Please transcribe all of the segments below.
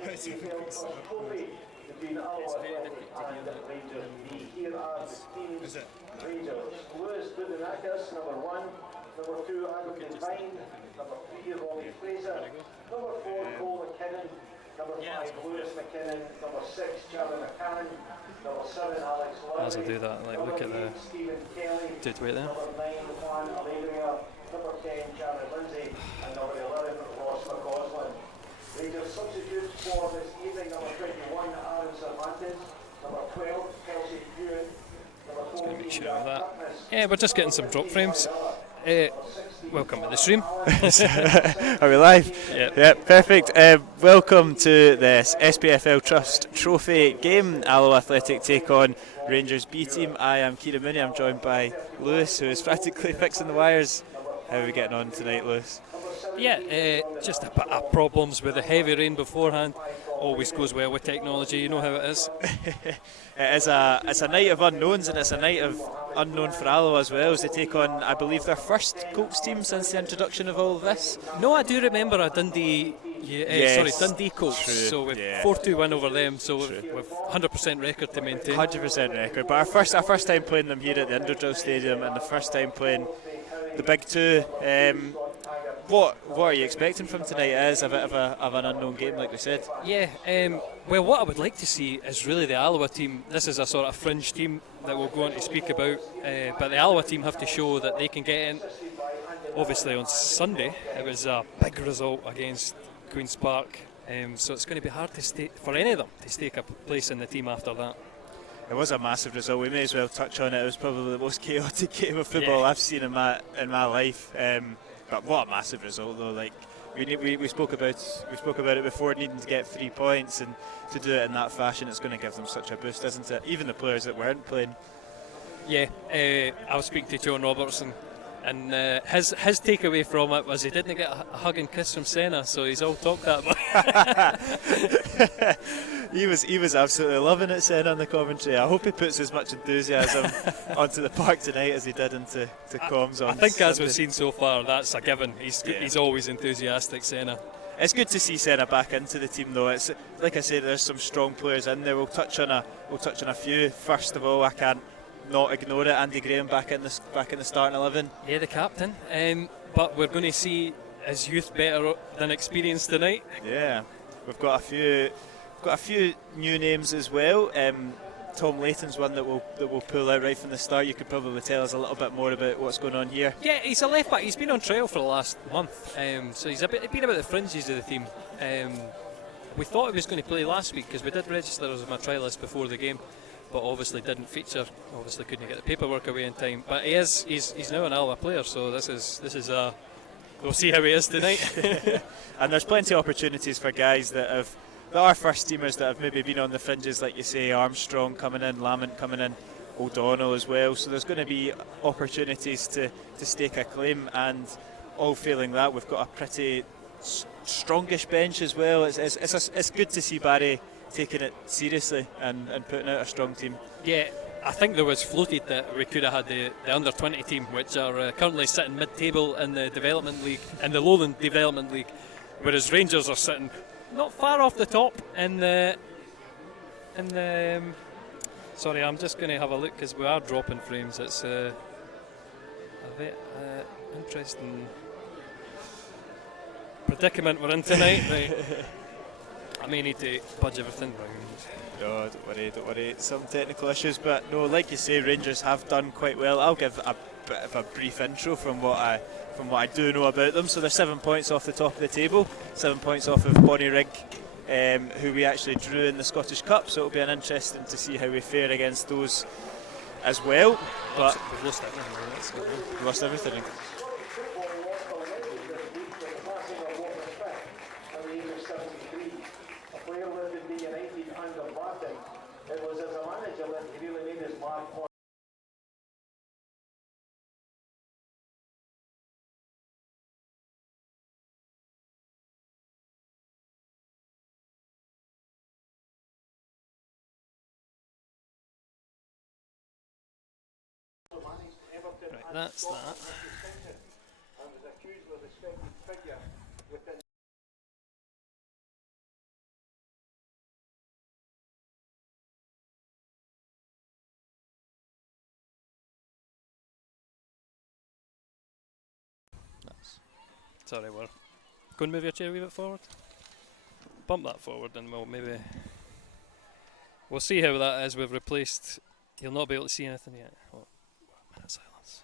SPFL trophy between Alloa and Rangers B. Here are the teams. Rangers. Lewis Budinakis, number 1. Number 2, Adam Devine. Number 3, Ronnie Fraser. Number 4, Cole McKinnon. Number 5, Lewis McKinnon. Number 6, Charlie McCann. Number 7, Alex Lowry. As I do that, like look at the Stephen Kelly. dead weight there. Number 9, Juan Alegria. Number 10, Jared Lindsay. And number 11, Ross McCausland. Rangers substitutes for this evening: number 21, Aaron Cervantes. Number 12, Kelsey Hewitt. Number 14, sure of that. Yeah, we're just getting some drop frames. Welcome to the stream. Are we live? Yeah. Yeah, perfect. Welcome to this SPFL Trust Trophy game. Alloa Athletic take on Rangers B team. I am Kieran Mooney. I'm joined by Lewis, who is practically fixing the wires. How are we getting on tonight, Lewis? Yeah, just a bit of problems with the heavy rain beforehand. Always goes well with technology, you know how it is. It's a night of unknowns, and it's a night of unknown for Alloa as well, as they take on, I believe, their first Colts team since the introduction of all of this. No, I do remember a Dundee Colts. True. So we've 4-2 win over them, so we've 100% record to maintain. 100% record, but our first time playing them here at the Indodrill Stadium, and the first time playing the Big Two. What are you expecting from tonight? It is a bit of an unknown game, like we said. Yeah, well, what I would like to see is really the Alloa team. This is a sort of fringe team that we'll go on to speak about, but the Alloa team have to show that they can get in. Obviously on Sunday it was a big result against Queen's Park, so it's going to be hard for any of them to stake a place in the team after that. It was a massive result. We may as well touch on it. It was probably the most chaotic game of football I've seen in my life. But what a massive result, though! Like we spoke about it before, needing to get 3 points, and to do it in that fashion, it's going to give them such a boost, isn't it? Even the players that weren't playing. Yeah, I was speaking to John Robertson, and his takeaway from it was he didn't get a hug and kiss from Senna, so he's all talked that about. He was absolutely loving it, Senna, on the commentary. I hope he puts as much enthusiasm onto the park tonight as he did into comms on I think Sunday. As we've seen so far, that's a given. He's always enthusiastic, Senna. It's good to see Senna back into the team, though. It's like I say, there's some strong players in there. We'll touch on a few. First of all, I can't not ignore it. Andy Graham back in the starting 11. Yeah, the captain. But we're going to see his youth better than experience tonight. Yeah, we've got a few new names as well. Tom Layton's one that we'll pull out right from the start. You could probably tell us a little bit more about what's going on here. Yeah, he's a left back. He's been on trial for the last month, so he's been about the fringes of the team. We thought he was going to play last week because we did register as a trialist before the game, but obviously didn't feature. Obviously couldn't get the paperwork away in time. But he's now an Alloa player, so this is we'll see how he is tonight. And there's plenty of opportunities for guys that are first teamers that have maybe been on the fringes, like you say. Armstrong coming in, Lamont coming in, O'Donnell as well. So there's going to be opportunities to stake a claim, and all failing that, we've got a pretty strongish bench as well. It's good to see Barry taking it seriously and putting out a strong team. Yeah, I think there was floated that we could have had the under 20 team, which are currently sitting mid-table in the development league, in the Lowland Development League, whereas Rangers are sitting not far off the top in the sorry, I'm just going to have a look because we are dropping frames. It's a bit interesting predicament we're in tonight. Right. I may need to budge everything round. No, don't worry. Some technical issues, but no, like you say, Rangers have done quite well. I'll give a bit of a brief intro from what I do know about them. So they're 7 points off the top of the table, 7 points off of Bonnyrigg, who we actually drew in the Scottish Cup. So it'll be an interesting to see how we fare against those as well. But we've lost everything. We've lost everything. Right, that's that. Sorry, we're go and move your chair a wee bit forward. Bump that forward, and we'll see how that is. We've replaced. You'll not be able to see anything yet. Oh, minute of silence.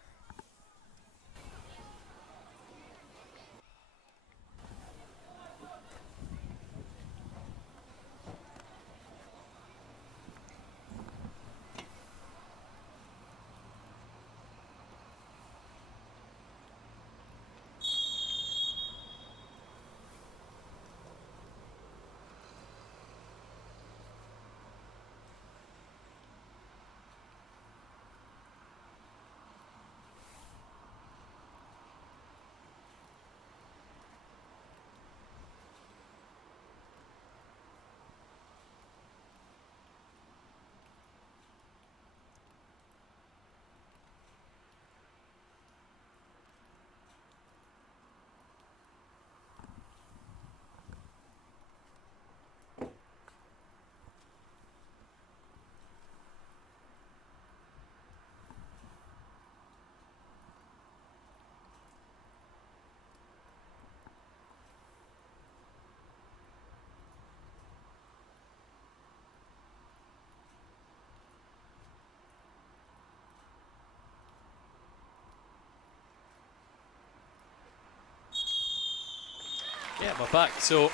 Yeah, we're back. So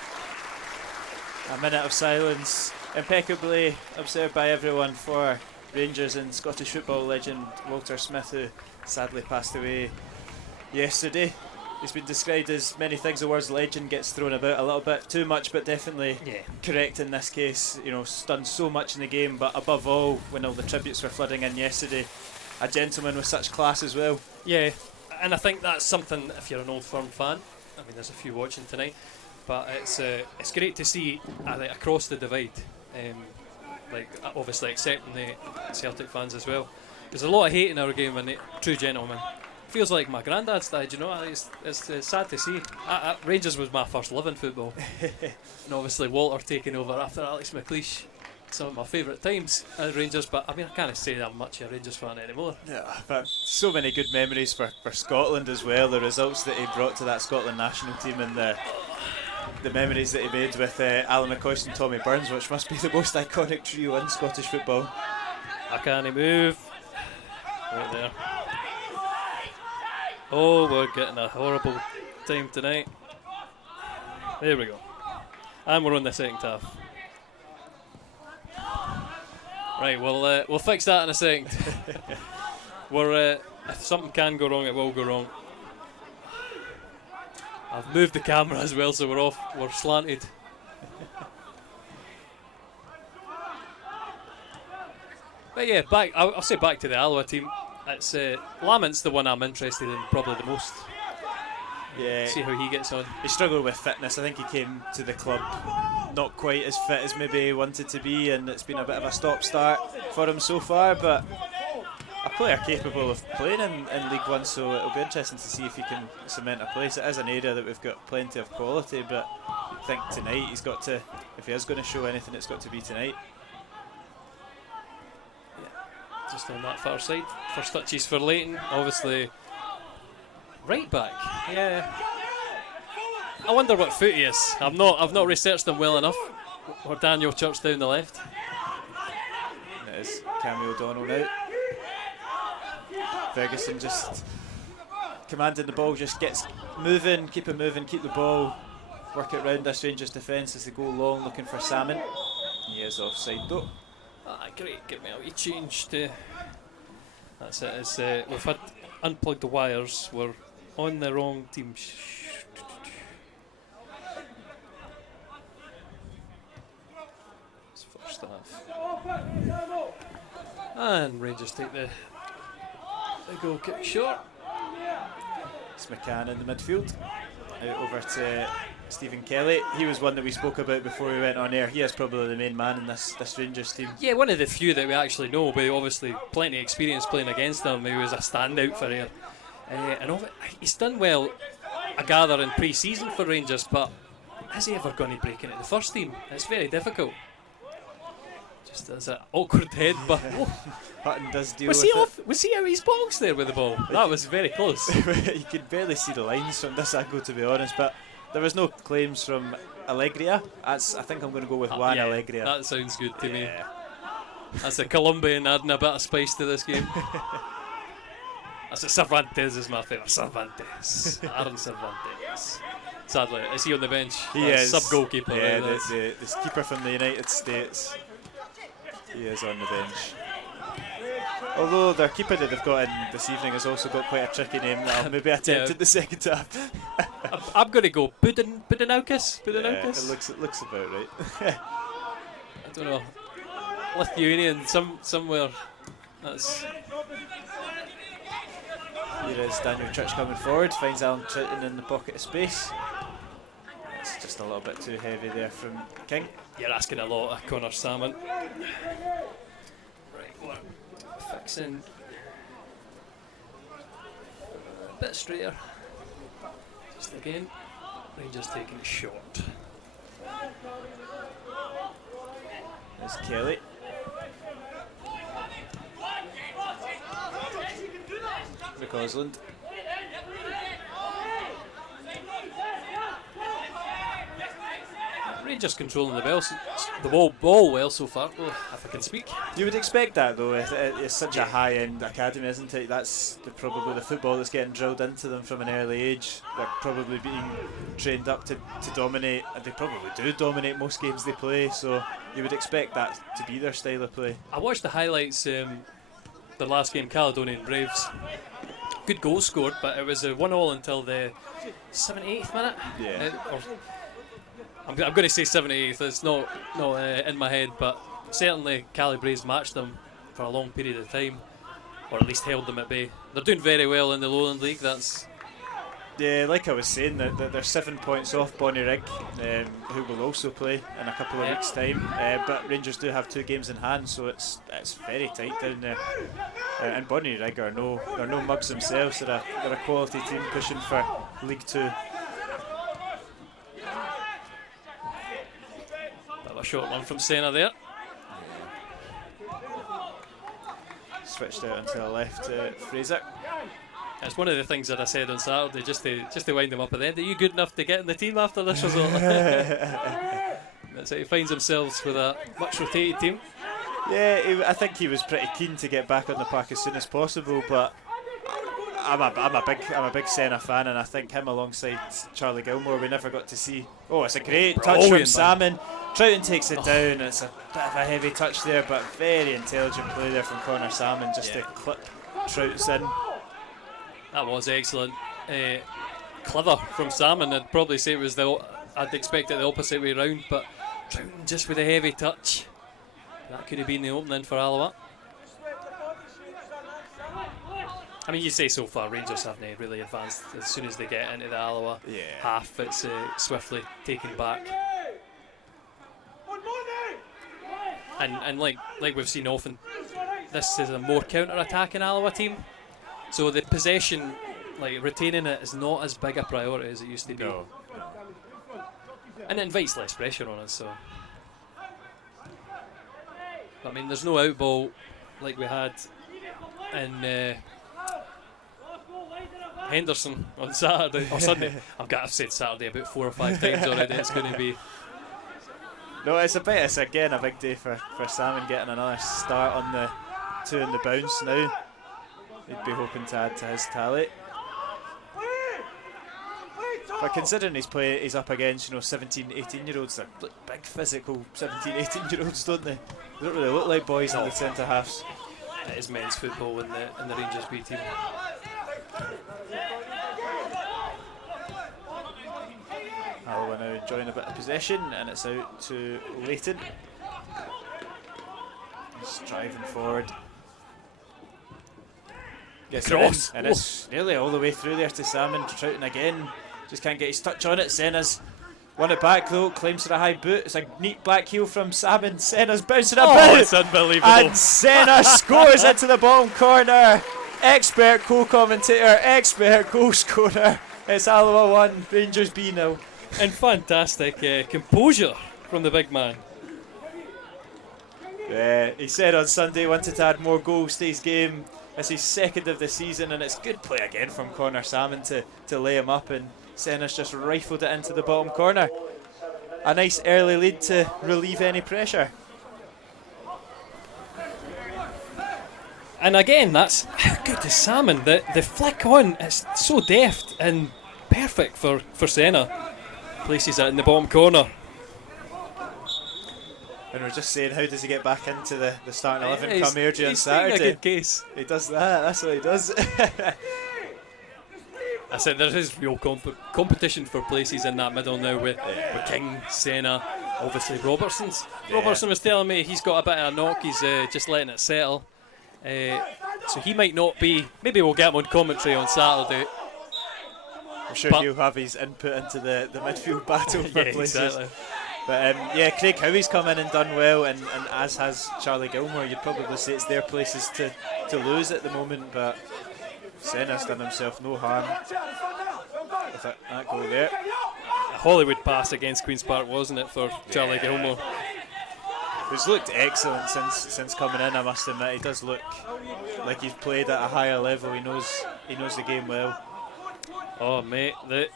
a minute of silence, impeccably observed by everyone, for Rangers and Scottish football legend Walter Smith, who sadly passed away yesterday. He's been described as many things. The word legend gets thrown about a little bit too much, but definitely correct in this case. You know, done so much in the game, but above all, when all the tributes were flooding in yesterday, a gentleman with such class as well. yeah, and I think that's something. If you're an Old Firm fan, I mean, there's a few watching tonight, but it's great to see like across the divide. Like obviously accepting the Celtic fans as well. There's a lot of hate in our game, and true gentlemen. Feels like my granddad's died, you know. It's sad to see. Rangers was my first love in football, and obviously Walter taking over after Alex McLeish. Some of my favourite times at Rangers, but I mean I can't say that I'm much a Rangers fan anymore. Yeah, but so many good memories for Scotland as well. The results that he brought to that Scotland national team, and the memories that he made with Alan McCoist and Tommy Burns, which must be the most iconic trio in Scottish football. I can't move. Right there. Oh, we're getting a horrible time tonight. There we go. And we're on the second half. Right, we'll fix that in a second. If something can go wrong, it will go wrong. I've moved the camera as well, so we're slanted. But yeah, I'll say back to the Alloa team. It's Lamont's the one I'm interested in probably the most. Yeah, see how he gets on. He struggled with fitness. I think he came to the club not quite as fit as maybe he wanted to be, and it's been a bit of a stop-start for him so far, but a player capable of playing in League One, so it'll be interesting to see if he can cement a place. It is an area that we've got plenty of quality, but I think tonight he's got to, if he is going to show anything, it's got to be tonight. Just on that far side. First touches for Leighton, obviously. Right back. Yeah. I wonder what foot he is. I've not researched him well enough. Or Daniel Church down the left. It is Cammy O'Donnell now. Ferguson just commanding the ball, just gets moving, keep it moving, keep the ball, work it round this Rangers defence as they go long looking for Salmon. He is offside though. Great, get me out. He changed. That's it. We've had unplugged the wires. We're on the wrong team. It's first half. And Rangers take the goal kick short. It's McCann in the midfield. Out over to Stephen Kelly. He was one that we spoke about before we went on air. He is probably the main man in this Rangers team. Yeah, one of the few that we actually know, but obviously plenty of experience playing against them. He was a standout for here. And he's done well, I gather, in pre-season for Rangers, but is he ever going to break into the first team? It's very difficult. Just as an awkward head, but Hutton does deal was with he off? Was he out of his box there with the ball? That was very close. You could barely see the lines from this angle, to be honest, but there was no claims from Allegria. I think I'm going to go with Juan Allegria. That sounds good to me. That's a Colombian adding a bit of spice to this game. That's a Cervantes is my favourite. Cervantes. Aaron Cervantes. Sadly, is he on the bench? He is. Sub-goalkeeper. Yeah, right? the keeper from the United States. He is on the bench. Although their keeper that they've got in this evening has also got quite a tricky name that I'll maybe attempt in the second half. I'm going to go Budinaukas. Yeah, it looks about right. I don't know. Lithuanian, somewhere. That's. Here is Daniel Church coming forward, finds Alan Troughton in the pocket of space. It's just a little bit too heavy there from King. You're asking a lot of Connor Salmon. Right, what? Fixing. A bit straighter. Just again. Rangers taking it short. There's Kelly. McCausland. Rangers controlling the ball well so far, well, if I can speak. You would expect that though, it's such a high-end academy, isn't it? That's probably the football that's getting drilled into them from an early age. They're probably being trained up to dominate, and they probably do dominate most games they play, so you would expect that to be their style of play. I watched the highlights, the last game, Caledonian Braves. Good goal scored, but it was a 1-1 until the 78th minute. Yeah. I'm going to say 78th. It's not in my head, but certainly Cali Braves matched them for a long period of time, or at least held them at bay. They're doing very well in the Lowland League. That's like I was saying, that they're 7 points off Bonnyrigg, who will also play in a couple of weeks' time. But Rangers do have 2 games in hand, so it's very tight down there. And Bonnyrigg are no mugs themselves. They're a quality team pushing for League 2. a short one from Senna there. Switched out onto the left, Fraser. It's one of the things that I said on Saturday, just to wind him up at the end. Are you good enough to get in the team after this result? That's it. He finds himself with a much rotated team. Yeah, I think he was pretty keen to get back on the park as soon as possible, but I'm a big Senna fan, and I think him alongside Charlie Gilmore we never got to see. Oh, it's a great touch from Salmon. Troughton takes it down, and it's a bit of a heavy touch there, but very intelligent play there from Connor Salmon just to clip Troughton's in. That was excellent. Clever from Salmon. I'd probably say it was I'd expect it the opposite way round, but Troughton just with a heavy touch. That could have been the opening for Alloa. I mean, you say so far Rangers haven't really advanced. As soon as they get into the Alloa half, it's swiftly taken back. And like we've seen often, this is a more counter-attacking Alloa team. So the possession, like retaining it, is not as big a priority as it used to be. No. And it invites less pressure on us. So, I mean, there's no outball like we had in Henderson on Saturday or Sunday. I've said Saturday about 4 or 5 times already. It's going to be. No, it's again a big day for Salmon getting another start on the 2 in the bounce now. He'd be hoping to add to his tally. But considering he's up against 17, 18-year-olds, they're big physical 17, 18-year-olds, don't they? They don't really look like boys in the centre halves. It is men's football in the Rangers B team. Alloa now enjoying a bit of possession, and it's out to Leighton. He's driving forward. Gets Cross! And it's nearly all the way through there to Salmon. Troughton again. Just can't get his touch on it. Senna's won it back though, claims for a high boot. It's a neat black heel from Salmon. Senna's bouncing about. It's unbelievable. And Senna scores into the bottom corner. Expert co-commentator, expert goal scorer. It's Alloa 1, Rangers B 0. And fantastic composure from the big man. He said on Sunday wanted to add more goals to his game. It's his second of the season, and it's good play again from Connor Salmon to lay him up, and Senna's just rifled it into the bottom corner. A nice early lead to relieve any pressure. And again, that's how good is Salmon. The flick on is so deft and perfect for Senna. Places it in the bottom corner. And we're just saying, how does he get back into the starting 11 come Airdrie on Saturday? Saturday? A good case. He does that, that's what he does. I said there is real competition for places in that middle now with King, Senna, obviously Robertson's. Yeah. Robertson was telling me he's got a bit of a knock, he's just letting it settle. So he might not be, maybe we'll get him on commentary on Saturday. I'm sure he'll have his input into the midfield battle for Yeah, places. exactly. But Craig Howie's come in and done well, and as has Charlie Gilmore. You'd probably say it's their places to lose at the moment, but Senna's done himself no harm with that goal there. A Hollywood pass against Queen's Park, wasn't it, for Charlie Gilmore? He's looked excellent since coming in, I must admit. He does look like he's played at a higher level. He knows the game well. Oh mate, the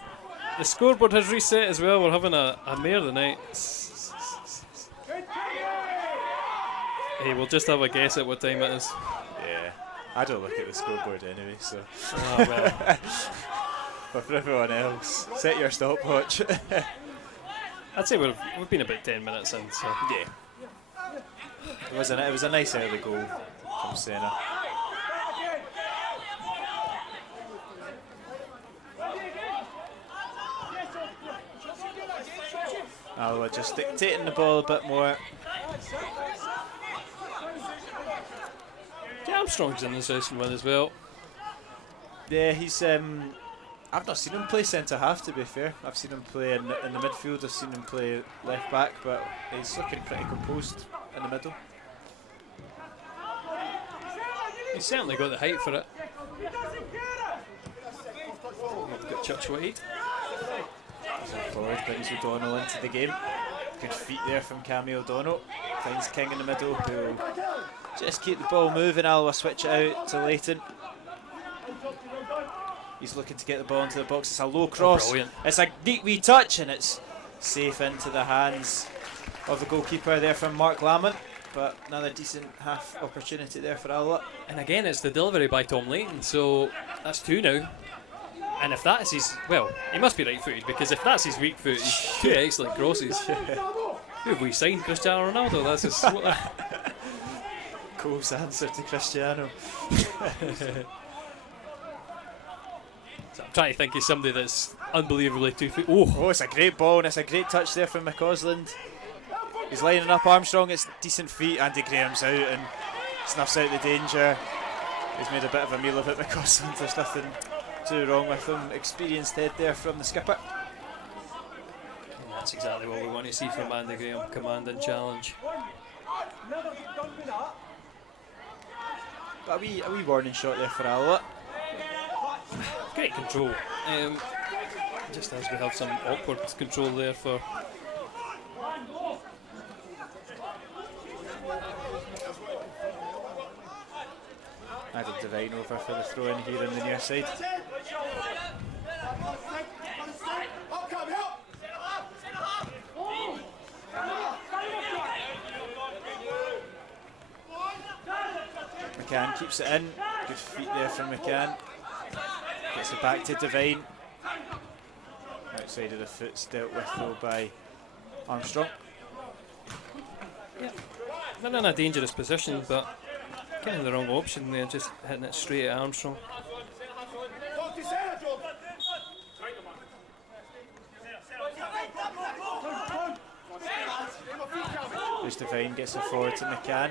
scoreboard has reset as well. We're having a mare tonight. Hey, we'll just have a guess at what time it is. Yeah, I don't look at the scoreboard anyway, so. Oh well. But for everyone else, set your stopwatch. I'd say we've been about 10 minutes in, so. Yeah. It was a nice early goal from Senna. Alloa just dictating the ball a bit more. Yeah, Armstrong's in the session with as well. Yeah, he's. I've not seen him play centre half, to be fair. I've seen him play in the midfield. I've seen him play left back, but he's looking pretty composed in the middle. He's certainly got the height for it. We've got Church White. Forward brings O'Donnell into the game. Good feet there from Cammy O'Donnell. Finds King in the middle, who'll just keep the ball moving. Alloa switch it out to Leighton. He's looking to get the ball into the box. It's a low cross. Brilliant. It's a neat wee touch, and it's safe into the hands of the goalkeeper there from Mark Lamont. But another decent half opportunity there for Alloa. And again, it's the delivery by Tom Leighton, so that's 2 now. And if that is his, well, he must be right-footed, because if that's his weak foot, he's 2 excellent crosses. Who have we signed? Cristiano Ronaldo? That's his. Cole's answer to Cristiano. So I'm trying to think of somebody that's unbelievably 2 feet. Oh, It's a great ball, and it's a great touch there from McCausland. He's lining up Armstrong. It's decent feet. Andy Graham's out and snuffs out the danger. He's made a bit of a meal of it, McCausland. There's nothing too wrong with him. Experienced head there from the skipper. that's exactly what we want to see from Andy Graham. Command and challenge. But a wee warning shot there for Alloa. Great control. Just as we have some awkward control there for. Adam Devine over for the throw in here on the near side. McCann keeps it in. Good feet there from McCann. Gets it back to Devine. Outside of the foot's dealt with though by Armstrong. Yeah, they're in a dangerous position, but kind of the wrong option there, just hitting it straight at Armstrong. There's Devine, gets it forward to McCann.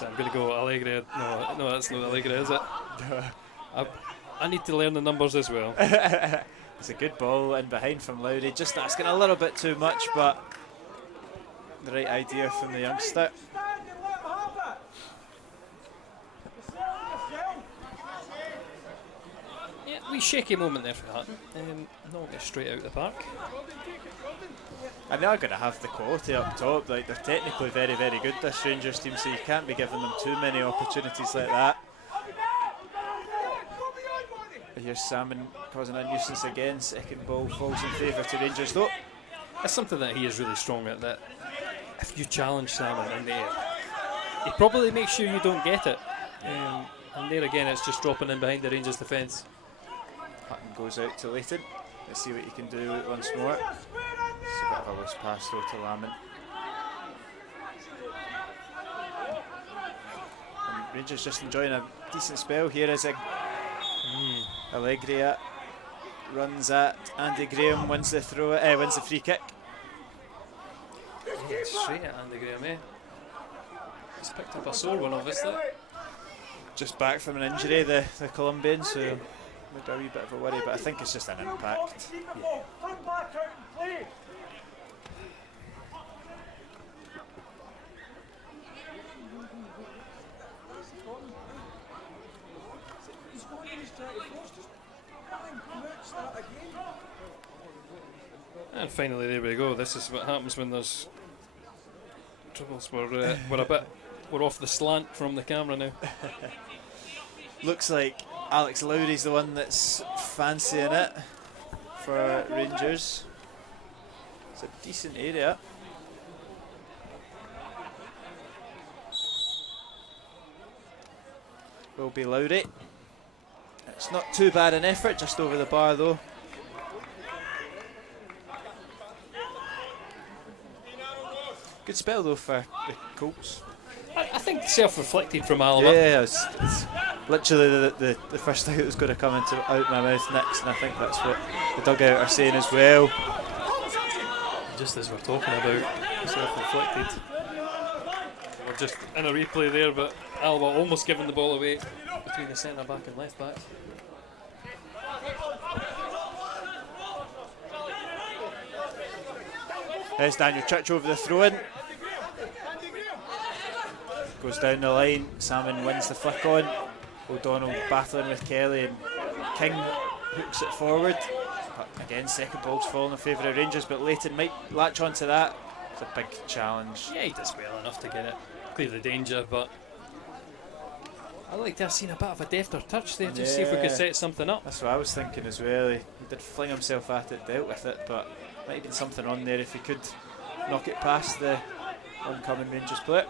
I'm going to go Allegri. No, that's not Allegri, is it? I need to learn the numbers as well. It's a good ball in behind from Lowry, just asking a little bit too much, but the right idea from the youngster. Yeah, wee shaky moment there for Hutton. Not get straight out the park. And they are going to have the quality up top. Like, they're technically very, very good, this Rangers team, so you can't be giving them too many opportunities like that. Here's Salmon causing a nuisance again. Second ball falls in favour to Rangers though. That's something that he is really strong at, that if you challenge Salmon in the air, he probably makes sure you don't get it. And there again, it's just dropping in behind the Rangers defence. Hutton goes out to Leighton. Let's see what he can do once more. It's a bit of a loose pass though to Lamont. And Rangers just enjoying a decent spell here as Allegria runs at Andy Graham, wins the free kick. Yeah, straight at Andy Graham, eh? He's picked up a sore one, obviously. Just back from an injury, the Colombian, so maybe a wee bit of a worry, but I think it's just an impact. Yeah. And finally, there we go. This is what happens when there's troubles. We're off the slant from the camera now. Looks like Alex Lowry's the one that's fancying it for Rangers. It's a decent area. Will be Lowry. It's not too bad an effort, just over the bar though. Good spell though for the Colts. I think self-reflected from Alloa. Yeah, it's literally the first thing that was going to come out my mouth next, and I think that's what the dugout are saying as well. Just as we're talking about self-reflected, we're just in a replay there, but Alloa almost giving the ball away between the centre back and left back. There's Daniel Church over the throw-in. Goes down the line, Salmon wins the flick on. O'Donnell battling with Kelly, and King hooks it forward. But again, second ball's falling in favour of Rangers, but Leighton might latch onto that. It's a big challenge. Yeah, he does well enough to get it, clear the danger, but I'd like to have seen a bit of a defter touch there, just see if we could set something up. That's what I was thinking as well. He did fling himself at it, dealt with it, but might have been something on there if he could knock it past the oncoming Rangers player.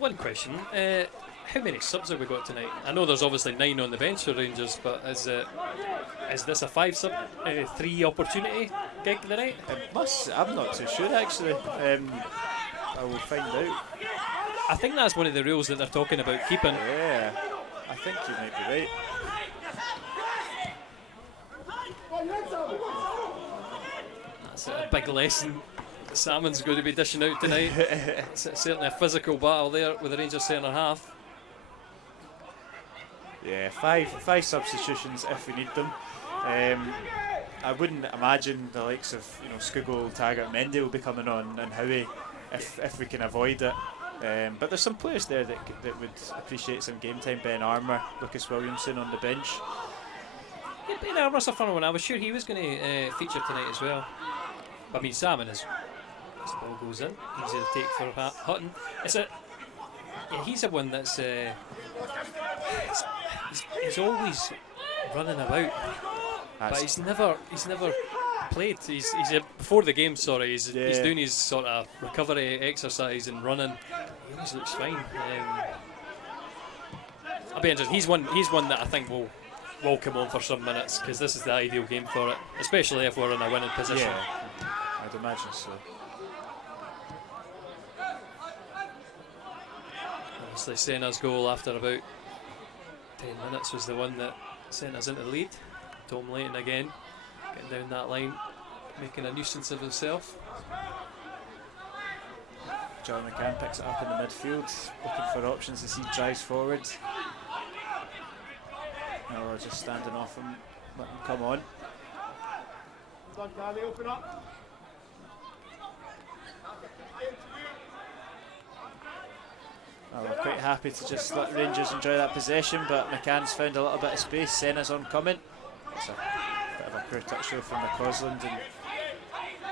One question, how many subs have we got tonight? I know there's obviously 9 on the bench for Rangers, but is this a 5-3 opportunity gig tonight? It must. I'm not too sure actually. I will find out. I think that's one of the rules that they're talking about keeping. Yeah, I think you might be right. That's a big lesson Salmon's going to be dishing out tonight. It's certainly a physical battle there with the Rangers centre half. Yeah, five substitutions if we need them. I wouldn't imagine the likes of Skugel, Taggart, Mendy will be coming on, and Howie if we can avoid it. But there's some players there that would appreciate some game time. Ben Armour, Lucas Williamson on the bench. Yeah, Ben Armour's a fun one. I was sure he was going to feature tonight as well. I mean, Salmon is. This ball goes in. Easy to take for Hutton. He's a one that's he's always running about, but he's never played. He's before the game. Sorry, he's doing his sort of recovery exercise and running. He always looks fine. I'll be interested. He's one that I think will come on for some minutes, because this is the ideal game for it, especially if we're in a winning position. Yeah, I'd imagine so. Obviously, Senna's goal after about 10 minutes was the one that sent us into the lead. Tom Leighton again, getting down that line, making a nuisance of himself. John McCann picks it up in the midfield, looking for options as he drives forward. Now we're just standing off him, let him come on. Open up. We're quite happy to just let Rangers enjoy that possession, but McCann's found a little bit of space. Senna's on coming. It's a bit of a poor touch show from McCausland, and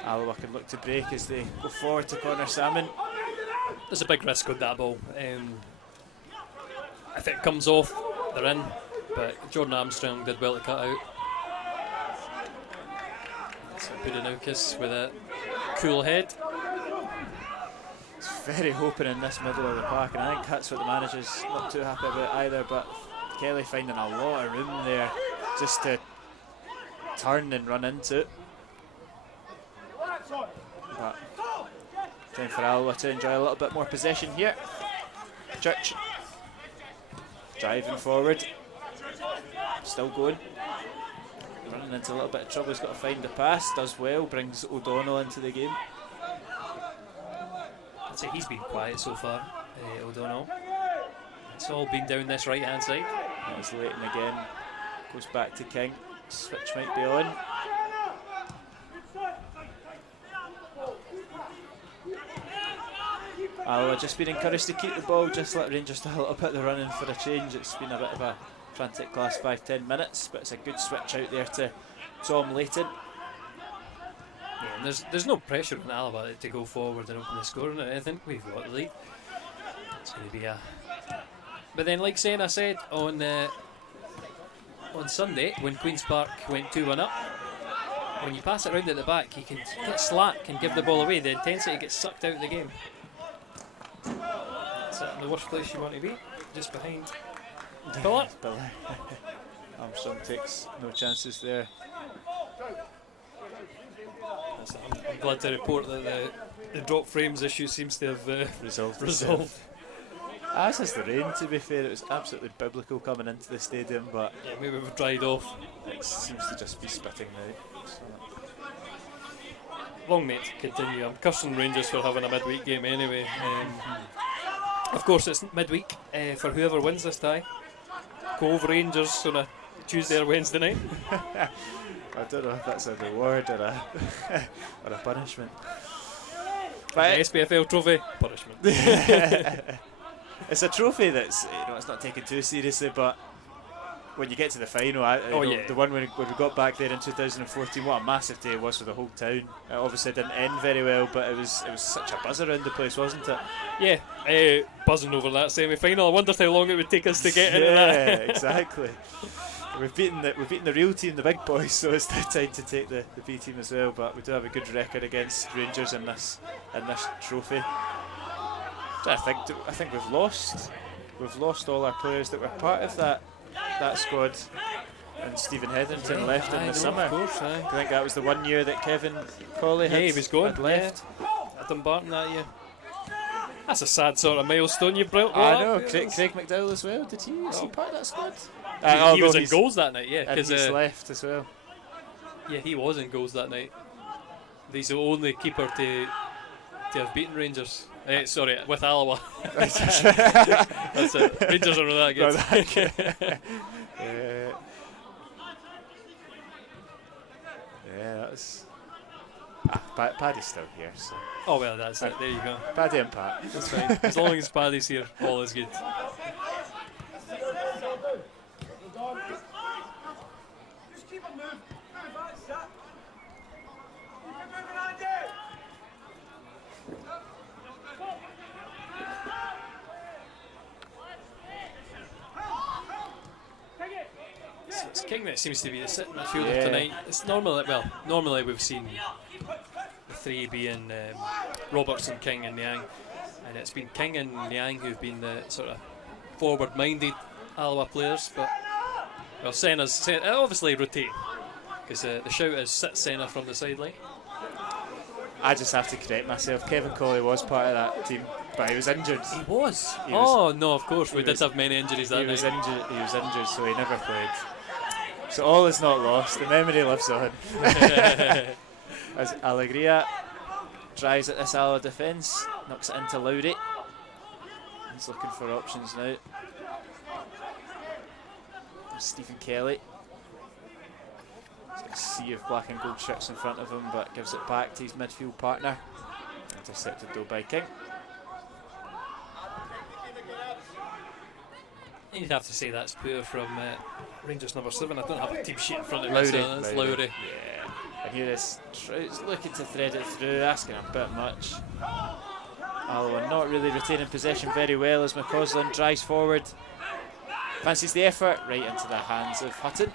Alloa can look to break as they go forward to corner Salmon. There's a big risk on that ball. If it comes off, they're in, but Jordan Armstrong did well to cut out. So Budanoukas with a cool head. It's very open in this middle of the park, and I think that's what the manager's not too happy about either, but Kelly finding a lot of room there just to turn and run into it. But time for Alloa to enjoy a little bit more possession here. Church driving forward, still going, running into a little bit of trouble. He's got to find the pass, does well, brings O'Donnell into the game. I'd say he's been quiet so far, O'Donnell. It's all been down this right hand side. It's Leighton again, goes back to King, switch might be on. Alloa just been encouraged to keep the ball, just let Rangers do a little bit of the running for a change. It's been a bit of a frantic last 5-10 minutes, but it's a good switch out there to Tom Leighton. Yeah, and there's no pressure on Alloa to go forward and open the score on it. I think we've got the lead. It's going to be a... But then, like I said on Sunday, when Queen's Park went 2-1 up, when you pass it round at the back, you can get slack and give the ball away. The intensity gets sucked out of the game. It's the worst place you want to be, just behind Pillar. Armstrong takes no chances there. I'm glad to report that the drop frames issue seems to have resolved. As is the rain, to be fair. It was absolutely biblical coming into the stadium, but yeah, maybe we've dried off. It seems to just be spitting now. So. Long may it continue. I'm cursing Rangers for having a midweek game anyway. Of course, it's midweek for whoever wins this tie. Cove Rangers on a Tuesday or Wednesday night. I don't know if that's a reward or a or a punishment. But the SPFL trophy, punishment. It's a trophy that's, it's not taken too seriously, but when you get to the final, the one when we got back there in 2014, what a massive day it was for the whole town. It obviously didn't end very well, but it was such a buzz around the place, wasn't it? Yeah, buzzing over that semi-final. I wondered how long it would take us to get into that. Yeah, exactly. We've beaten the real team, the big boys, so it's now time to take the B team as well. But we do have a good record against Rangers in this trophy. I think we've lost all our players that were part of that squad. And Stephen Hetherington left in the summer. Of course, I think that was the 1 year that Kevin Colley he was gone. had left. At Dumbarton that year. That's a sad sort of milestone you brought. I know. Craig McDowell as well. Is he part of that squad? He was in goals that night, yeah. And he's left as well. Yeah, he was in goals that night. He's the only keeper to have beaten Rangers. Sorry, with Alloa. That's it. Rangers are not that good. Yeah, that's... Paddy's still here, so... Oh well, that's it. There you go. Paddy and Pat. That's fine. As long as Paddy's here, all is good. Just keep on moving. It's King that seems to be the sitting midfielder tonight. It's normally we've seen the three being Robertson, King and Niang, and it's been King and Niang who've been the sort of forward-minded Alloa players, but well, Senna's obviously rotate because the shout is sit Senna from the sideline. I just have to correct myself. Kevin Colley was part of that team, but he was injured. He was. No, of course we did have many injuries that night. He was injured, so he never played. So all is not lost. The memory lives on. As Alegria tries at this Alloa defence, knocks it into Lowry. He's looking for options now. Stephen Kelly. There's a sea of black and gold shirts in front of him, but gives it back to his midfield partner. Intercepted though by King. You'd have to say that's poor from Rangers number 7. I don't have a team sheet in front of me, Lowry. so that's Lowry. Yeah. And here is Trout's looking to thread it through, asking a bit much. Alloa not really retaining possession very well as McCausland drives forward. Fancies the effort, right into the hands of Hutton.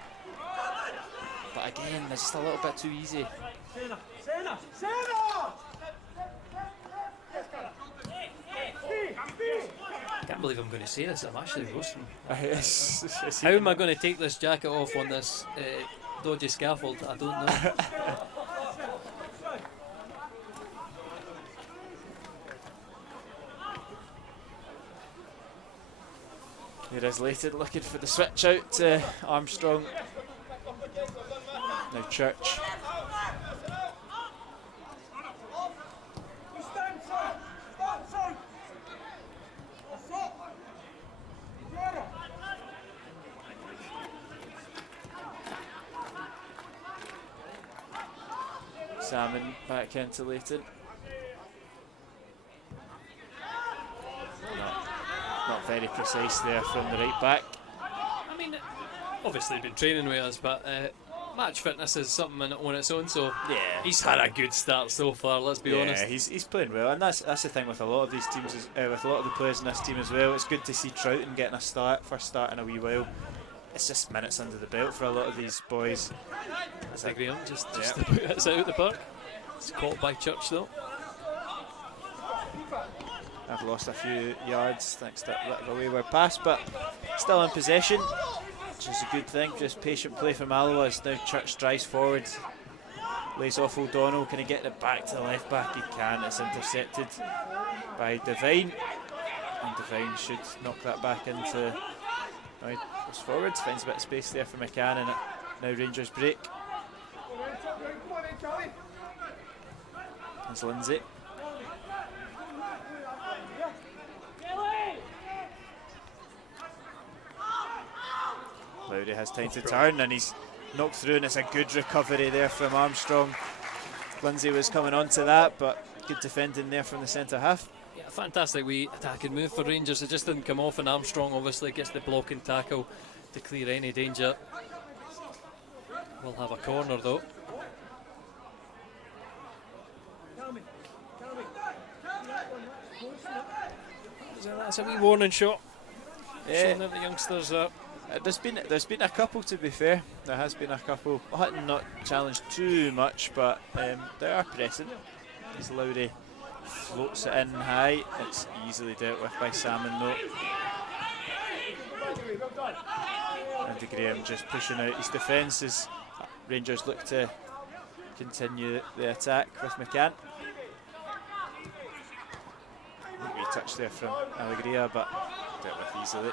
But again, they're just a little bit too easy. I can't believe I'm going to say this, I'm actually roasting. It's How am I going to take this jacket off on this dodgy scaffold? I don't know. Here is Leighton looking for the switch out to Armstrong. Now Church. Salmon back into Leighton. Not very precise there from the right back. I mean, obviously he's been training with us, but match fitness is something on its own, so Yeah, he's had a good start so far, let's be honest. Yeah, he's playing well, and that's the thing with a lot of these teams, with a lot of the players in this team as well. It's good to see Troughton getting a first start in a wee while. It's just minutes under the belt for a lot of these boys. That's like Graham, just it's out the park. It's caught by Church though. I've lost a few yards thanks to that little wayward pass, but still in possession, which is a good thing. Just patient play from Alloa as now Church drives forward, lays off O'Donnell. Can he get it back to the left back? He can. It's intercepted by Devine, and Devine should knock that back into. Right, goes forwards, finds a bit of space there for McCann, and now Rangers break. There's Lindsay. Lowry has time to turn, and he's knocked through, and it's a good recovery there from Armstrong. Lindsay was coming on to that, but good defending there from the centre half. Yeah, fantastic wee attacking move for Rangers. It just didn't come off, and Armstrong obviously gets the blocking tackle to clear any danger. We'll have a corner though. That's a wee warning shot. Showing that the youngsters are. There's been a couple, to be fair. There has been a couple. Hutton not challenged too much, but they are pressing. As Lowry floats it in high, it's easily dealt with by Salmon though. And Graham just pushing out his defence as Rangers look to continue the attack with McCann. Wee touch there from Alegria, but dealt with easily.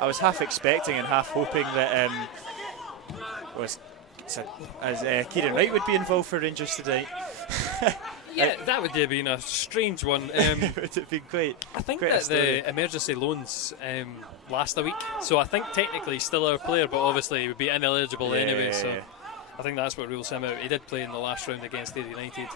I was half expecting and half hoping that Kieran Wright would be involved for Rangers tonight. Yeah, that would have been a strange one. It would have been quite. I think quite that the emergency loans last a week, so I think technically he's still our player, but obviously he would be ineligible anyway. So I think that's what rules him out. He did play in the last round against Ayr United.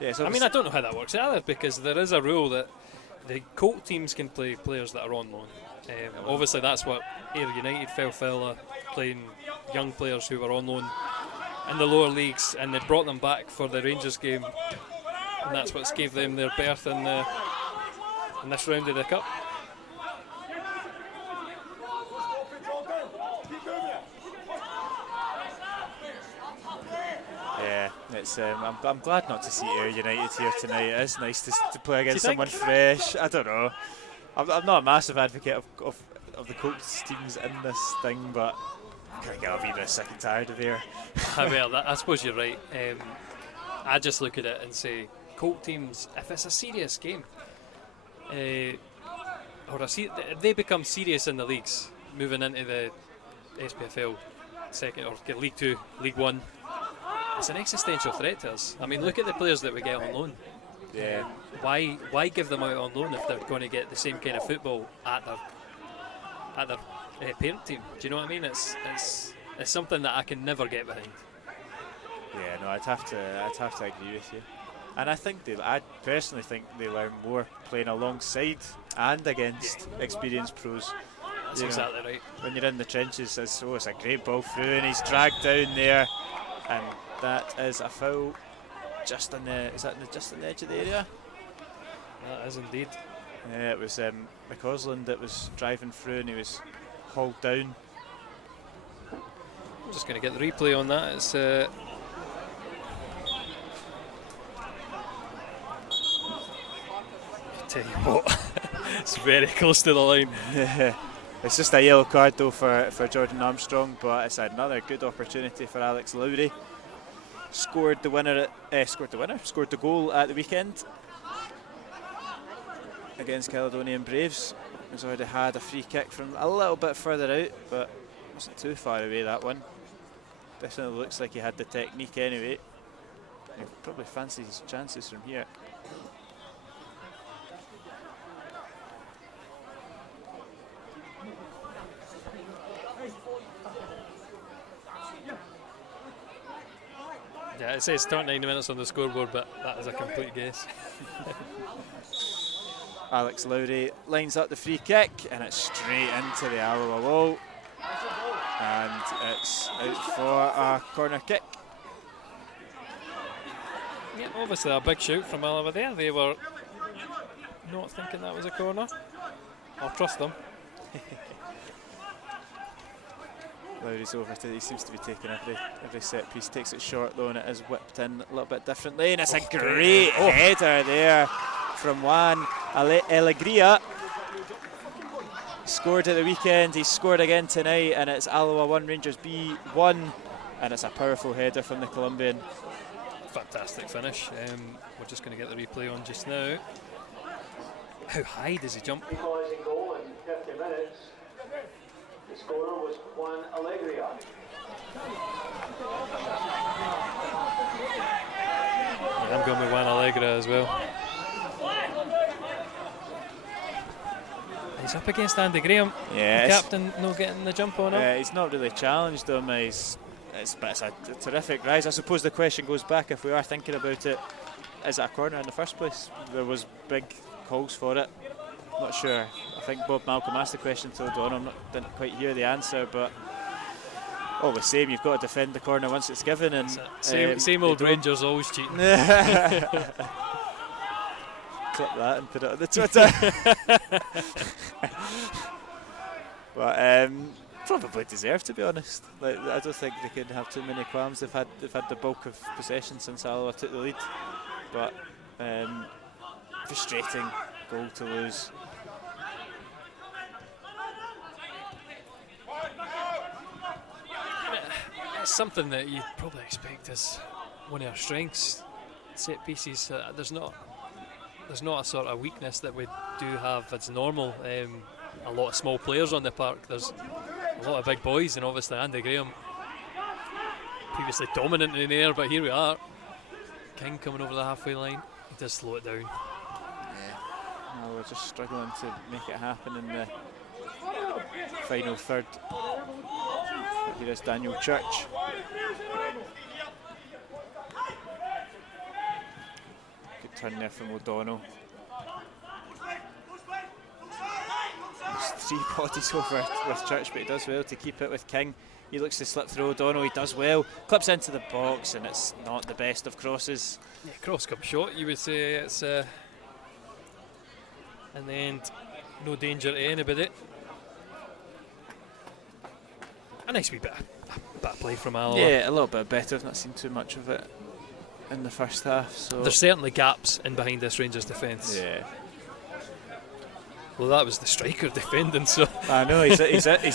Yeah, so I mean, I don't know how that works either, because there is a rule that the Colt teams can play players that are on loan. Obviously, that's what Ayr United fell playing young players who were on loan in the lower leagues, and they brought them back for the Rangers game, and that's what gave them their berth in this round of the Cup. Yeah, it's. I'm glad not to see Ayr United here tonight. It is nice to play against someone fresh. I don't know. I'm not a massive advocate of the Colts teams in this thing, but I kind of get a wee bit sick and tired of Ayr. Well, I suppose you're right. I just look at it and say, Colt teams, if it's a serious game, if they become serious in the leagues, moving into the SPFL second or League 2, League 1, it's an existential threat to us. I mean, look at the players that we get on loan. Yeah. Why give them out on loan if they're going to get the same kind of football at their parent team. Do you know what I mean? It's something that I can never get behind. Yeah, no, I'd have to agree with you. And I personally think they learn more playing alongside and against experienced pros. That's exactly right. When you're in the trenches, it's a great ball through, and he's dragged down there, and that is a foul just on the edge of the area. That is indeed. Yeah, it was McCausland that was driving through, and he was hauled down. I'm just going to get the replay on that. It's tell you what, it's very close to the line. It's just a yellow card though for Jordan Armstrong, but it's another good opportunity for Alex Lowry. Scored the goal at the weekend against Caledonian Braves. He's already had a free kick from a little bit further out, but wasn't too far away, that one. Definitely looks like he had the technique anyway. He probably fancies his chances from here. Yeah, it says start 90 minutes on the scoreboard, but that is a complete guess. Alex Lowry lines up the free kick, and it's straight into the Alloa wall, and it's out for a corner kick. Yeah, obviously a big shout from Alloa there. They were not thinking that was a corner. I'll trust them. Lowry's over to, he seems to be taking every set piece, takes it short though, and it is whipped in a little bit differently, and it's a great header there from Juan Alegria. Scored at the weekend, he's scored again tonight, and it's Alloa 1, Rangers B 1, and it's a powerful header from the Colombian. Fantastic finish. We're just going to get the replay on just now. How high does he jump? Equalising goal in 50 minutes. The scorer was Juan Alegria. I'm going with Juan Allegra as well. He's up against Andy Graham. Yeah, the captain not getting the jump on him. He's not really challenged him. It's a terrific rise. I suppose the question goes back, if we are thinking about it, is it a corner in the first place? There was big calls for it. Not sure. I think Bob Malcolm asked the question to O'Donnell. Didn't quite hear the answer, but all the same, you've got to defend the corner once it's given. And same old Rangers always cheating. Clip that and put it on the Twitter. But probably deserved, to be honest. Like, I don't think they could have too many qualms. They've had the bulk of possession since Alloa took the lead, but frustrating goal to lose. It's something that you'd probably expect as one of our strengths. Set pieces. There's not a sort of weakness that we do have. It's normal. A lot of small players on the park. There's a lot of big boys, and obviously Andy Graham, previously dominant in the air, but here we are. King coming over the halfway line. He does slow it down. Yeah. No, we're just struggling to make it happen in the final third. Here is Daniel Church. Good turn there from O'Donnell. There's 3 bodies over with Church, but he does well to keep it with King. He looks to slip through O'Donnell, he does well. Clips into the box, and it's not the best of crosses. Yeah, cross comes short, you would say. It's in the end, no danger to anybody. A nice wee bit of play from Alloa. Yeah, a little bit better. I've not seen too much of it in the first half. So there's certainly gaps in behind this Rangers defence. Yeah. Well, that was the striker defending, so I know he's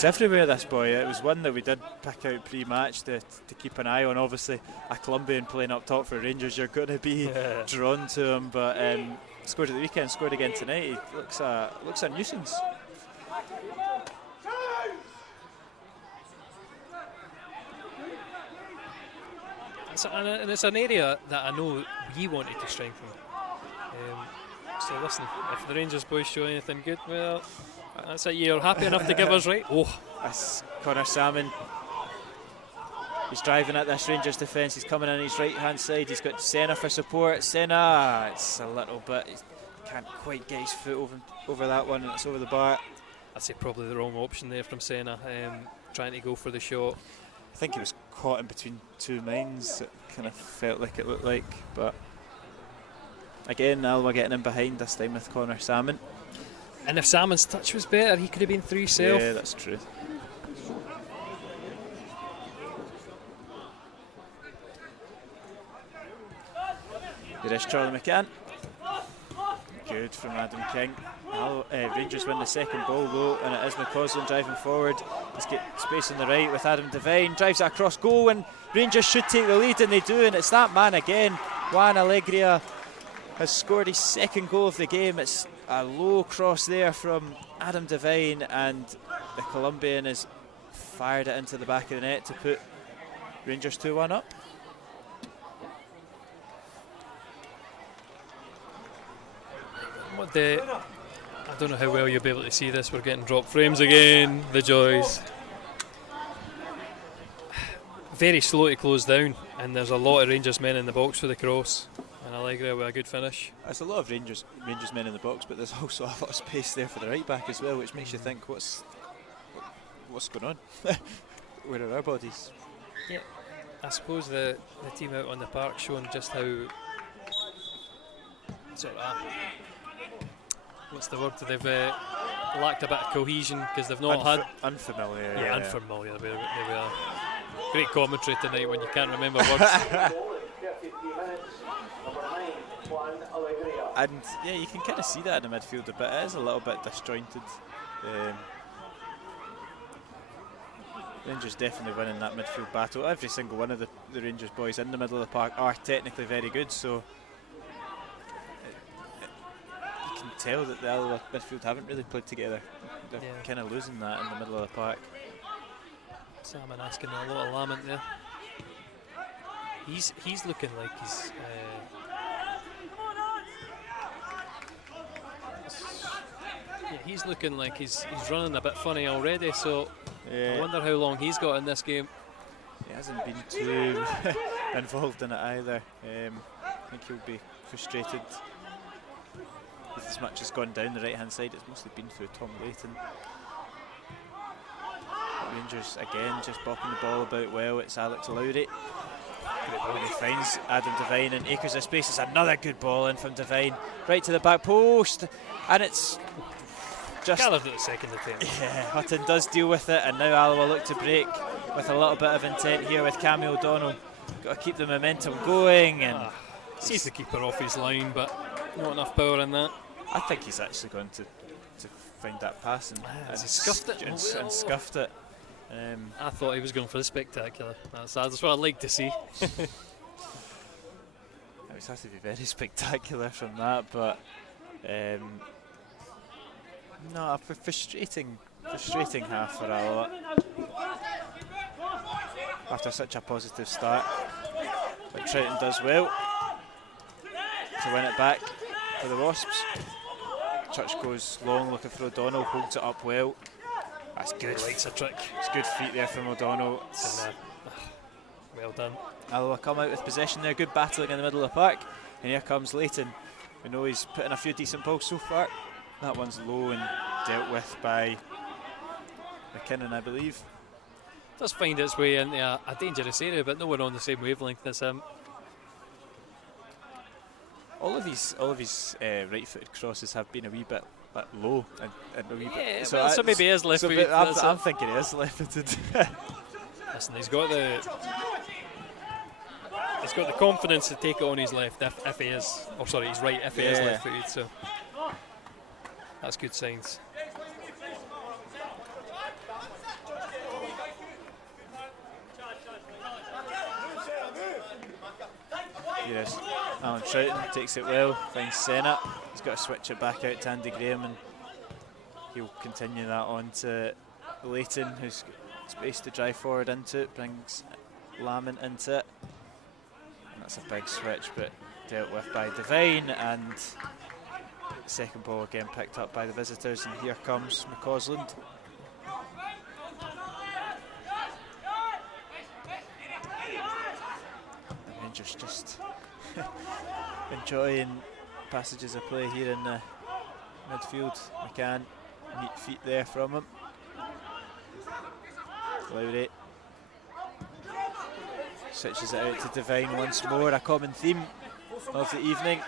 everywhere, this boy. It was one that we did pick out pre-match to keep an eye on. Obviously, a Colombian playing up top for Rangers, you're going to be drawn to him. But scored at the weekend, scored again tonight. He looks a nuisance. And it's an area that I know we wanted to strengthen. So listen, if the Rangers boys show anything good, well, That's it, you're happy enough to give us, right? Oh, That's Connor Salmon. He's driving at this Rangers defence. He's coming in his right hand side. He's got Senna for support. Senna, it's a little bit, he can't quite get his foot over that one, and it's over the bar. I'd say probably the wrong option there from Senna, trying to go for the shot. I think he was caught in between two mines. It kind of felt like it looked like, but again, Alloa getting in behind this time with Connor Salmon. And if Salmon's touch was better, he could have been through self. Yeah, that's true. There is Charlie McCann. Good from Adam King. Rangers win the second ball though, and it is McCausland driving forward. He's got space on the right with Adam Devine. Drives it across goal, and Rangers should take the lead, and they do, and it's that man again. Juan Alegria has scored his second goal of the game. It's a low cross there from Adam Devine, and the Colombian has fired it into the back of the net to put Rangers 2-1 up. I don't know how well you'll be able to see this. We're getting drop frames again. The joys. Very slow to close down, and there's a lot of Rangers men in the box for the cross. And Allegra with a good finish. There's a lot of Rangers men in the box, but there's also a lot of space there for the right back as well, which makes you think, what's going on? Where are our bodies? Yeah, I suppose the team out on the park showing just how sort of what's the word? They've lacked a bit of cohesion because they've not had unfamiliar. Yeah, unfamiliar. They were great commentary tonight when you can't remember words. And yeah, you can kind of see that in the midfield a bit. It is a little bit disjointed. Rangers definitely winning that midfield battle. Every single one of the Rangers boys in the middle of the park are technically very good, so you can tell that the Alloa midfield haven't really played together. They're kind of losing that in the middle of the park. Salmon asking a lot of lament there. He's looking like he's he's looking like he's running a bit funny already, so I wonder how long he's got in this game. He hasn't been too involved in it either. I think he'll be frustrated with as much as gone down the right hand side. It's mostly been through Tom Layton. Rangers again just bopping the ball about well. It's Alex Lowry. When he finds Adam Devine and acres of space, it's another good ball in from Devine right to the back post, and it's just gathered at the second attempt. Yeah, Hutton does deal with it, and now Alloa look to break with a little bit of intent here with Cammy O'Donnell. Got to keep the momentum going, and sees the keeper off his line, but not enough power in that. I think he's actually going to find that pass and scuffed it and scuffed it. I thought he was going for the spectacular. That's what I'd like to see. It would have to be very spectacular from that, but no, a frustrating half for Alloa after such a positive start. But Troughton does well to win it back for the Wasps. Church goes long looking for O'Donnell, holds it up well. That's good. Likes a trick. It's good feet there from O'Donnell. Well done. Alloa come out with possession there. Good battling in the middle of the park. And here comes Layton. We know he's put in a few decent balls so far. That one's low and dealt with by McKinnon, I believe. Does find its way into a dangerous area, but no one on the same wavelength as him. All of his right-footed crosses have been a wee bit low and a wee bit. So maybe he is left-footed. I'm thinking he is left-footed. Listen, he's got the confidence to take it on his left if he is. Oh, sorry, he's right if he is left-footed. So that's good signs. Yes, Alan Troughton takes it well, finds Senna. He's got to switch it back out to Andy Graham, and he'll continue that on to Layton, who's got space to drive forward into it, brings Lamont into it. And that's a big switch, but dealt with by Devine, and Second ball again picked up by the visitors, and here comes McCausland. Rangers just enjoying passages of play here in the midfield. McCann, neat feet there from him. Lowry switches it out to Devine once more, a common theme of the evening.